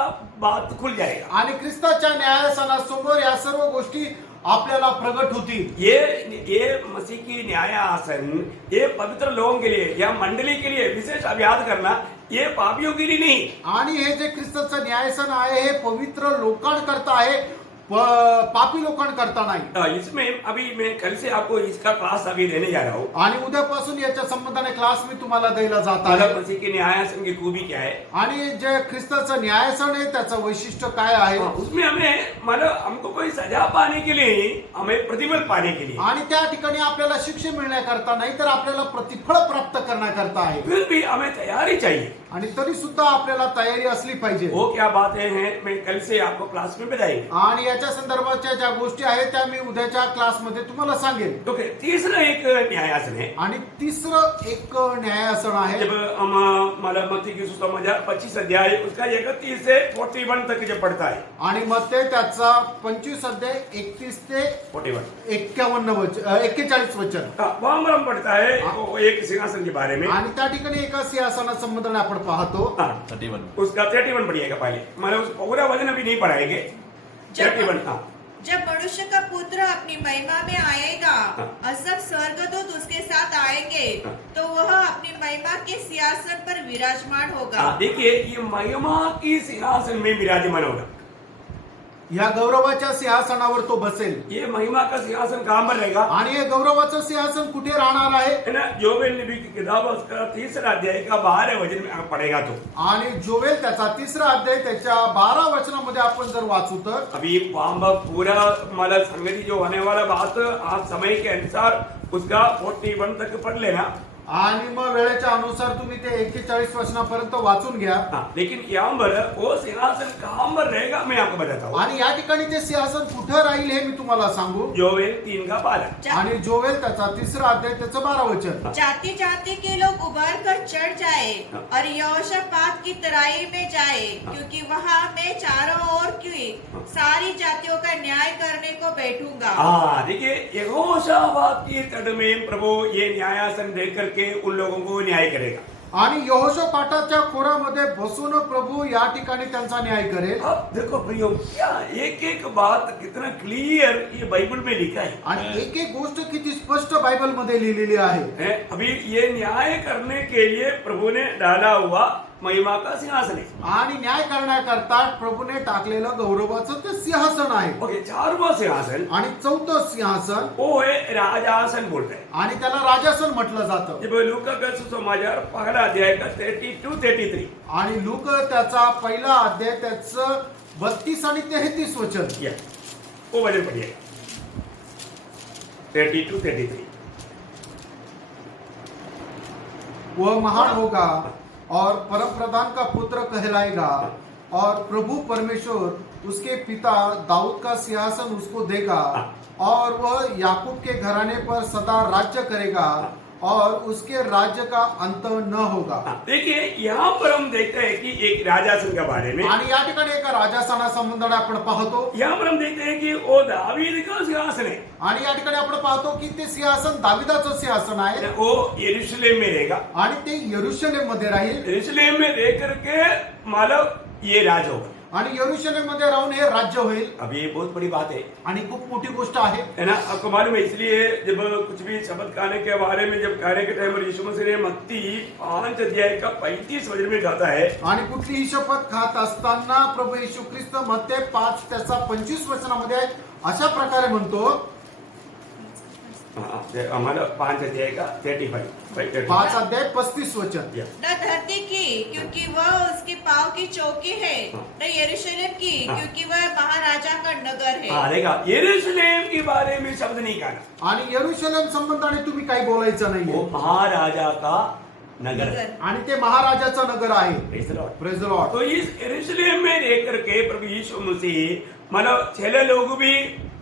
बात खुल जाएगा। आणि ख्रिस्ताच्या न्यायासनासमोर या सर्व गोष्टी आपल्याला प्रगट होतील। ये मसीह की न्यायासन ये पवित्र लोगों के लिए या मंडली के लिए विशेष अब याद करना, ये पापियों के लिए नहीं। आणि हे जे ख्रिस्ताचं न्यायासन आहे हे पवित्र लोकांकरता आहे, पापी लोकांकरता नाही। इसमें अभी मैं कल से आपको इसका क्लास अभी देने जा रहा हूँ। आणि उद्यापासून याच्या संबंधाने क्लास मी तुम्हाला द्यायला जात मतलब आहे। मसीह की न्यायासन की खूबी क्या है, आणि जे ख्रिस्ताचं न्यायासन आहे त्याचं वैशिष्ट्य काय आहे, उसमें हमें मतलब हमको कोई सजा पाने के लिए नहीं, हमें प्रतिफल पाने के लिए। आणि त्या ठिकाणी आपल्याला शिक्षा मिळण्याकरता नाही तर आपल्याला प्रतिफळ प्राप्त करण्याकरता आहे। फिर भी हमें तैयारी चाहिए। आणि तरी सुद्धा आपल्याला तयारी असली पाहिजे। वो क्या बातें हैं मैं कल से आपको क्लास में बताएंगे। आणि याच्या संदर्भाच्या ज्या गोष्टी आहेत त्या मी उद्याच्या क्लासमध्ये तुम्हाला सांगेन। तो तीसरा एक न्यायासन है। आणि तिसरं एक न्यायासन आहे। जब हम मतलब मत्ती की सुसमाचार 25 अध्याय उसका 31 से 41 तक जब पढ़ता है, आणि मग ते त्याचा 25 अध्याय 31 ते 41 41 वचन वहां पर हम पढ़ता है वो एक सिंहासन के बारे में। आणि त्या ठिकाणी एका सिंहासनासंबंधाने आपण पाहतो। 31 उसका 31 पढ़िएगा पहले, मतलब उस पूरा वचन अभी नहीं पढ़ाएंगे। 31 जब मनुष्य का पुत्र अपनी महिमा में आएगा और सब स्वर्गदूत उसके साथ आएंगे तो वह अपनी महिमा के सिंहासन पर विराजमान होगा। देखिए, ये महिमा की सिंहासन में विराजमान होगा। या गौरवाच्या सिंहासनावर तो बसेल। ये महिमा का सिंहासन कहां पर रहेगा? आणि हे गौरवाचं सिंहासन कुठे राहणार आहे? है ना, जोवेल नबी की किताब उसका 3 अध्याय का 12 वचन में आप पढ़ेगा तो। आणि जोवेल त्याचा 3 अध्याय त्याच्या 12 वचनामध्ये आपण जर वाचू तर अभी वहां पर पूरा मतलब संगति जो होने वाला बात आज समय के अनुसार उसका 41 तक पढ़ लेना। आणि मग वेळेच्या अनुसार तुम्ही ते 41 वचनापर्यंत वाचून घ्या। लेकिन यहाँ पर वो सिंहासन कहां पर रहेगा मैं आपको बताता हूँ। आणि या ठिकाणी ते सिंहासन कुठे राहील हे मी तुम्हाला सांगू। जोवेल 3 का 12। आणि जोवेल त्याचा 3 अध्याय त्याचं 12 वचन। जाति जाति के लोग उभर कर चढ़ जाए और यहोशापात की तराई में जाए, क्योंकि वहां मैं चारों ओर की सारी जातियों का न्याय करने को बैठूंगा। हाँ, देखिए, यहोशापात की तट में प्रभु ये न्यायासन देख करके उन लोगों को न्याय करेगा। आणि यहोशापाटाच्या खोरामध्ये बसून प्रभू या ठिकाणी त्यांचा न्याय करेल। अब देखो प्रियो, क्या एक एक बात कितना क्लियर ये बाइबल में लिखा है। आणि एक एक गोष्ट किती स्पष्ट बायबल मध्ये लिहिलेली आहे। अभी ये न्याय करने के लिए प्रभु ने डाला हुआ महिमा का सिंहासन है। आणि न्याय करण्याकरता प्रभूने टाकलेलं गौरवाचं ते सिंहासन आहे। ओके, 4वां सिंहासन आणि 4थं सिंहासन वो है राजासन बोलते हैं। आणि त्याला राजासन म्हटलं जातं। जब लूका का सुसमाचार 1 अध्याय का 32-33 आणि लूक त्याचा 1 अध्याय त्याचं 32 आणि 33 वचन या वो वचन पढ़िएगा 32-33। वह महान होगा और परम प्रधान का पुत्र कहलाएगा और प्रभु परमेश्वर उसके पिता दाऊद का सिंहासन उसको देगा और वह याकूब के घराने पर सदा राज्य करेगा और उसके राज्य का अंत न होगा। देखिए, यहाँ पर हम देखते हैं कि एक राजासन के बारे में, आणि या ठिकाणी एका राजासनासंबंधाने आपण पाहतो। यहाँ पर हम देखते हैं कि वो दावीद का सिंहासन है। आणि या ठिकाणी आपण पाहतो की ते सिंहासन दाविदाचं सिंहासन आहे। वो यरूशलेम में रहेगा। आणि ते यरूशलेम मध्ये राहील। यरूशलेम में रह करके मतलब ये राज होगा। आणि यरूशलेम मध्ये राहून हे राज्य होईल। अब ये बहुत बड़ी बात है। आणि खूप मोठी गोष्ट आहे, है ना। आपको मालूम है, इसलिए जब कुछ भी शब्द खाने के बारे में जब खाने के टाइम पर यीशु मसीह ने मत्ती 5 अध्याय का 35 वचन में कहता है। आणि कुठलीही शपथ खात असताना प्रभू येशू ख्रिस्त मत्ते 5 त्याचा 25 वचनामध्ये अशा प्रकारे म्हणतो। हमारा 5 अध्याय का 35 5 अध्याय 35 वचन। न धरती की, क्योंकि वह उसके पाँव की चौकी है, न यरूशलेम की, क्योंकि वह महाराजा का नगर है। देखा, यरूशलेम के बारे में शब्द नहीं कहना। आणि यरूशलेम संबंधाने तुम्ही काही बोलायचं वो नाहीये। महाराजा का नगर है। आणि ते महाराजाचं नगर आहे. Praise the Lord. Praise the Lord. तो इस यरूशलेम में रह करके प्रभु यीशु मसीह मतलब 6 लोग भी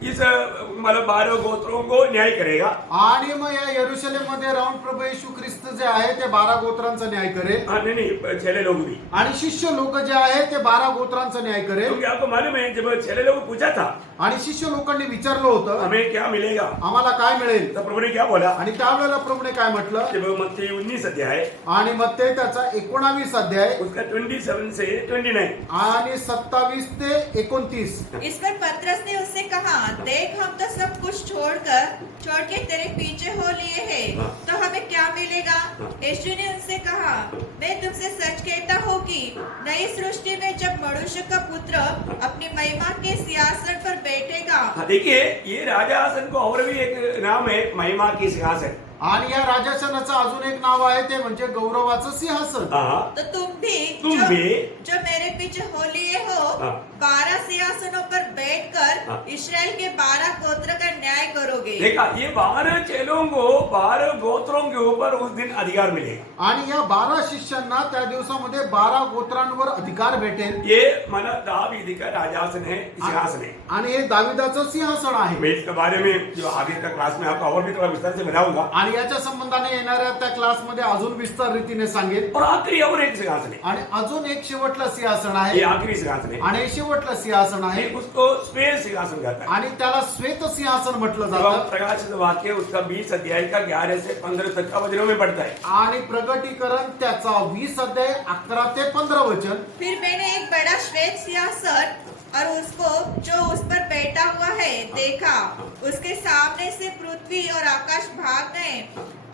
इस मतलब 12 गोत्रों को न्याय करेगा. आणि मग या यरुशलेम मध्ये राहून प्रभू येशू ख्रिस्त जे आहे ते 12 गोत्रांचा न्याय करेल. हाँ नहीं 6 लोग भी. आणि शिष्य लोक जे आहे ते 12 गोत्रांचा न्याय करेल. क्योंकि आपको मालूम है जब 6 लोग पूछा था आणि शिष्य लोकांनी विचारलं होतं हमें क्या मिलेगा, आम्हाला काय मिळेल. तो प्रभु ने क्या बोला. आणि त्यावेळेला प्रभूने काय म्हटलं. जब मत्ती 19 अध्याय आणि मग ते त्याचा 19 अध्याय उसका 27 से 29. आणि 27 ते 29. इस पर पतरस ने उससे कहा, देख हम तो सब कुछ छोड़ के तेरे पीछे हो लिए हैं, हाँ। तो हमें क्या मिलेगा. हाँ। यीशु ने उनसे कहा, मैं तुमसे सच कहता हूँ कि नई सृष्टि में जब मनुष्य का पुत्र अपनी महिमा के सिंहासन पर बैठेगा. हाँ देखिए ये राजासन को और भी एक नाम है महिमा की सिंहासन. आणि या राजासनाचं अजून एक नाव आहे ते म्हणजे गौरवाचं सिंहासन. हाँ तो तुम तुम भी जो मेरे पीछे हो लिए हो, हाँ। 12 सिंहासनों पर बैठकर हाँ। इस्राएल के 12 गोत्र का न्याय करोगे. देखा ये 12 चेलों को 12 गोत्रों के ऊपर उस दिन अधिकार मिलेगा. आणि या 12 शिष्यांना त्या दिवसामध्ये 12 गोत्रांवर अधिकार भेटेल. ये माना दावीद का राजासन है, सिंहासन है. आणि हे दाविदाचं सिंहासन आहे. मैं इसके बारे में जो आगे का क्लास में आपको और भी थोड़ा विस्तार से बताऊंगा. आणि याच्या संबंधाने येणाऱ्या त्या क्लासमध्ये अजून विस्तार रीतीने सांगेल. और आखिरी और एक सिंहासन है. आणि अजून एक शेवटलं सिंहासन ये आहे. आखिरी सिंहासन है. आणि शेवटलं सिंहासन आहे. ये उसको श्वेत सिंहासन कहता है. आणि त्याला श्वेत सिंहासन म्हटलं जब जातं. प्रकाशित वाक्य उसका 20 अध्याय का 11 से 15 तक का वचनों में पढ़ता है. आणि प्रगटीकरण त्याचा 20 अध्याय 11 ते 15 वचन. फिर मैंने एक बड़ा श्वेत सिंहासन और उसको जो उस पर बैठा हुआ है देखा. उसके सामने से पृथ्वी और आकाश भाग गए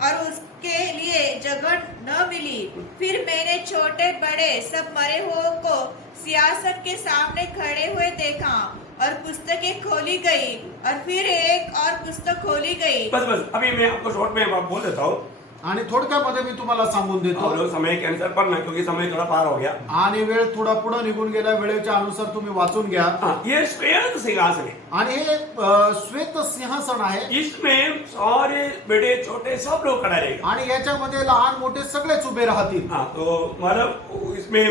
और उसके लिए जगह न मिली. फिर मैंने छोटे बड़े सब मरे हुए को सिंहासन के सामने खड़े हुए देखा और पुस्तकें खोली गई और फिर एक और पुस्तक खोली गई. बस अभी मैं आपको शॉर्ट में बोल देता हूँ. आणि थोडक्यामध्ये मी तुम्हाला सांगून हम देतो. लोग समय के अनुसार पढ़ना क्योंकि समय थोड़ा पार हो गया. आणि वेळ थोडा पुढे निघून गेला. वेळेच्या अनुसार तुम्ही वाचून घ्या. हाँ, ये श्वेत सिंहासन है. आणि हे श्वेत सिंहासन आहे. इसमें सारे बड़े छोटे सब लोग खड़ा रहेगा. आणि याच्यामध्ये लहान मोठे सगळेच उभे राहतील. हाँ तो मतलब इसमें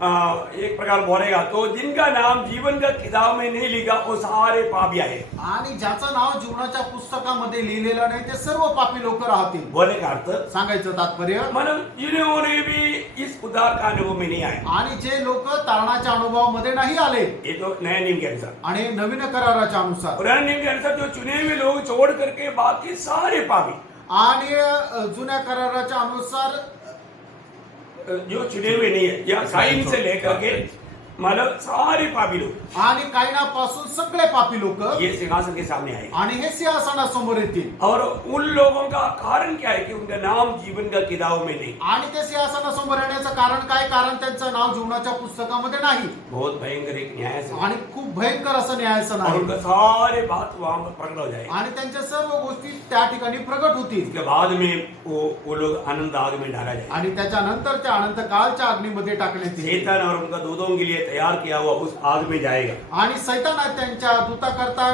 एक प्रकार बोलेगा तो जिनका नाम जीवन का किताब में नहीं लिखा वो सारे पापी आए. आणि ज्याचं नाव जीवनाच्या पुस्तकामध्ये लिहिलेलं नाही ते सर्व पापी लोक राहतील. बोले का अर्थ सांगायचं तात्पर्य. मतलब जिन्होंने भी इस उद्धार का अनुभव में नहीं आए. आणि जे लोक तारणाच्या अनुभवामध्ये नाही आले. ये तो नया नियम के अनुसार. आणि नवीन कराराच्या अनुसार. पुराने नियम के अनुसार जो चुने हुए लोग छोड़ करके बाकी सारे पापी. आणि जुन्या कराराच्या अनुसार जो चुने हुए नहीं है या काइन से लेकर के मतलब सारे पापी लोग आणि कायनापासून सगळे पापी लोक ये सिंहासन के सामने आए. आणि हे सिंहासनासमोर येतील. और उन लोगों का कारण क्या है कि उनका नाम जीवन का किताब में नहीं. आणि ते सिंहासनासमोर येण्याचं कारण काय. कारण त्यांचं नाव जीवनाच्या पुस्तकामध्ये नाही. बहुत भयंकर एक न्यायासन. आणि खूप भयंकर असं न्यायासन और आहे. उनका सारे बात वहां पर प्रकट हो जाए. आणि त्यांच्या सर्व गोष्टी त्या ठिकाणी प्रगट होतील. इसके बाद में वो लोग आनंद आग में डाला जाए. आणि त्याच्यानंतर त्या अनंत कालच्या अग्नीमध्ये टाकण्यात येईल. शैतान और उनका दूतों के लिए तैयार किया हुआ उस आग में जाएगा. आणि सैतान त्यांच्या दूताकरता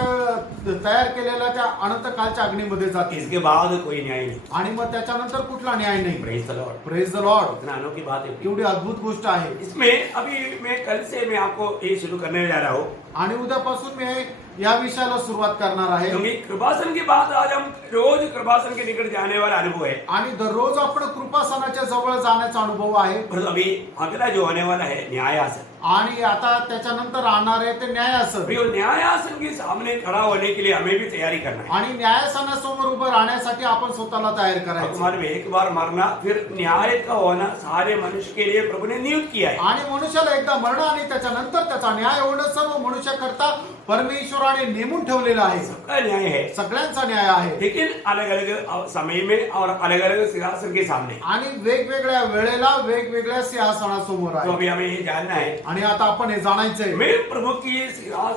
तयार केलेल्या त्या अनंत कालच्या अग्नीमध्ये जातील. इसके बाद कोई न्याय नहीं. आणि मग त्याच्यानंतर कुठला न्याय नाही. Praise the Lord. Praise the Lord. इतना अनोखी बात है. एवढी अद्भुत गोष्ट आहे. इसमें अभी मैं कल से मैं आपको ये शुरू करने जा रहा हूँ. आणि उद्यापासून मी या विषयाला सुरुवात करणार आहे. क्योंकि कृपासन की बात आज हम रोज कृपासन के निकट जाने वाला अनुभव है. आणि दररोज आपण कृपासनाच्या जवळ जाण्याचा अनुभव आहे. पर अभी अगला जो होने वाला है न्यायासन. आणि आता त्याच्यानंतर राहणार आहे ते न्यायासन. प्रियो न्यायासन के सामने खड़ा होने के लिए हमें भी तैयारी करना है. आणि न्यायासनासमोर उभं राहण्यासाठी आपण स्वतःला तयार करायचं. हमारे में एक बार मरना फिर न्याय का होना सारे मनुष्य के लिए प्रभु ने नियुक्त किया है. आणि मनुष्याला एकदा मरणं आणि त्याच्यानंतर त्याचा न्याय होणं सर्व मनुष्याकरता परमेश्वराने नेमून ठेवलेलं आहे. सबका न्याय है सगळ्यांचा न्याय आहे. लेकिन अलग अलग समय में और अलग अलग सिंहासन के सामने. आणि वेगवेगळ्या वेळेला वेगवेगळ्या सिंहासनासमोर तो आहे. अभी हमें ये जानना है आणि आता आपण हे जाणायचंय मैं प्रभु की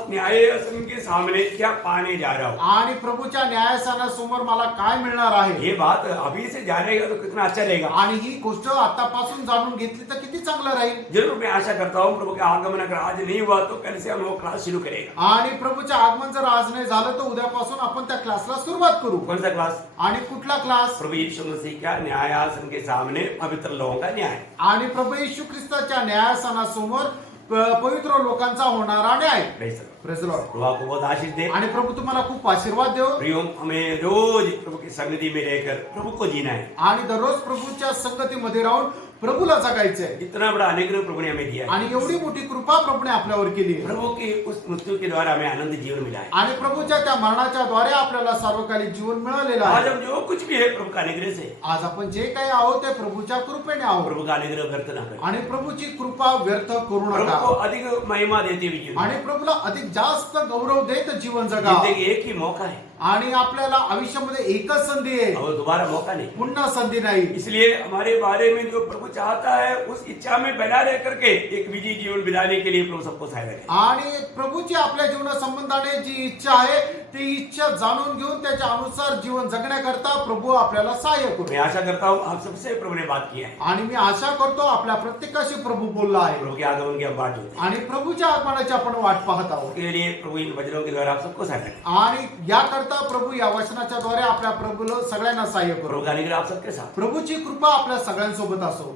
न्यायासन के सामने क्या पाने जा रहा हूँ। आणि प्रभूच्या न्यायासनासमोर मला काय मिळणार आहे ये बात अभी से जानेगा तो कितना अच्छा रहेगा। आणि ही गोष्ट आतापासून जाणून घेतली तर किती चांगलं राहील। जरूर मैं आशा करता हूँ प्रभु के आगमन अगर आज नहीं हुआ तो कल से हम लोग क्लास शुरू करेगा। आणि प्रभूचं आगमन जर आज नाही झालं तर उद्यापासून आपण त्या क्लासला सुरुवात करू। कौन सा क्लास? आणि कुठला क्लास? प्रभु यीशु मसीह का न्यायासन के सामने पवित्र लोगों का न्याय। आणि प्रभू येशू ख्रिस्ताच्या न्यायासनासमोर पवित्र लोकांचा होणारा न्याय। Praise the Lord। Praise the Lord. प्रभु आपको बहुत आशीष दे। आणि प्रभू तुम्हाला खूप आशीर्वाद देव। प्रियो, हमें रोज प्रभु की संगति में रहकर प्रभु को जीना है। आणि दररोज प्रभूच्या संगतीमध्ये राहून प्रभूला जगायचंय। इतना बड़ा अनुग्रह प्रभु ने हमें दिया है। आणि एवढी मोठी कृपा प्रभूने आपल्यावर केली आहे। प्रभु की उस मृत्यु के द्वारा हमें आनंद जीवन मिला है। आणि प्रभूच्या त्या मरणाच्या द्वारे आपल्याला सार्वकालिक जीवन मिळालेलं आज आहे। हम जो कुछ भी है प्रभु का अनुग्रह से। आज आपण जे काही आहोत ते प्रभूच्या कृपेने आहोत। प्रभु का अनुग्रह व्यर्थ ना करें। आणि प्रभूची कृपा व्यर्थ करू प्रभु को नका। अधिक महिमा देते हुए जीवन। आणि प्रभूला अधिक जास्त गौरव देत जीवन जगा। जिंदगी एक ही मौका है आणि आपल्याला आयुष्यामध्ये एकच संधी आहे, और दोबारा मौका नहीं। पुन्हा संधी नाही। इसलिए हमारे बारे में जो प्रभु चाहता है उस इच्छा में बना रह करके एक विजयी जीवन बिताने के लिए प्रभु सबको सहायता करे। आणि प्रभूची आपल्या जीवना संबंधाने जी इच्छा आहे ती इच्छा जाणून घेऊन त्याच्या अनुसार जीवन जगण्याकरता प्रभू आपल्याला सहाय्य करू। मैं आशा करता हूँ आप सबसे प्रभु ने बात किया है। आणि मी आशा करतो आपल्या प्रत्येकाशी प्रभू बोलला आहे प्रभु के आगमन की हम बात होती है। आणि प्रभूच्या आगमनाची आपण वाट पाहत आहोत। उसके लिए प्रभु इन वचनों के द्वारा आप सबको सहायता करे। आणि याकरता प्रभू या वचनाच्या द्वारे आपल्या प्रभूला सगळ्यांना सहाय्य करू। प्रभु का अनुग्रह आप सबके साथ। प्रभूची कृपा आपल्या सगळ्यांसोबत असो।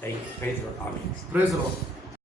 Praise the Lord. आमीन। Praise Lord.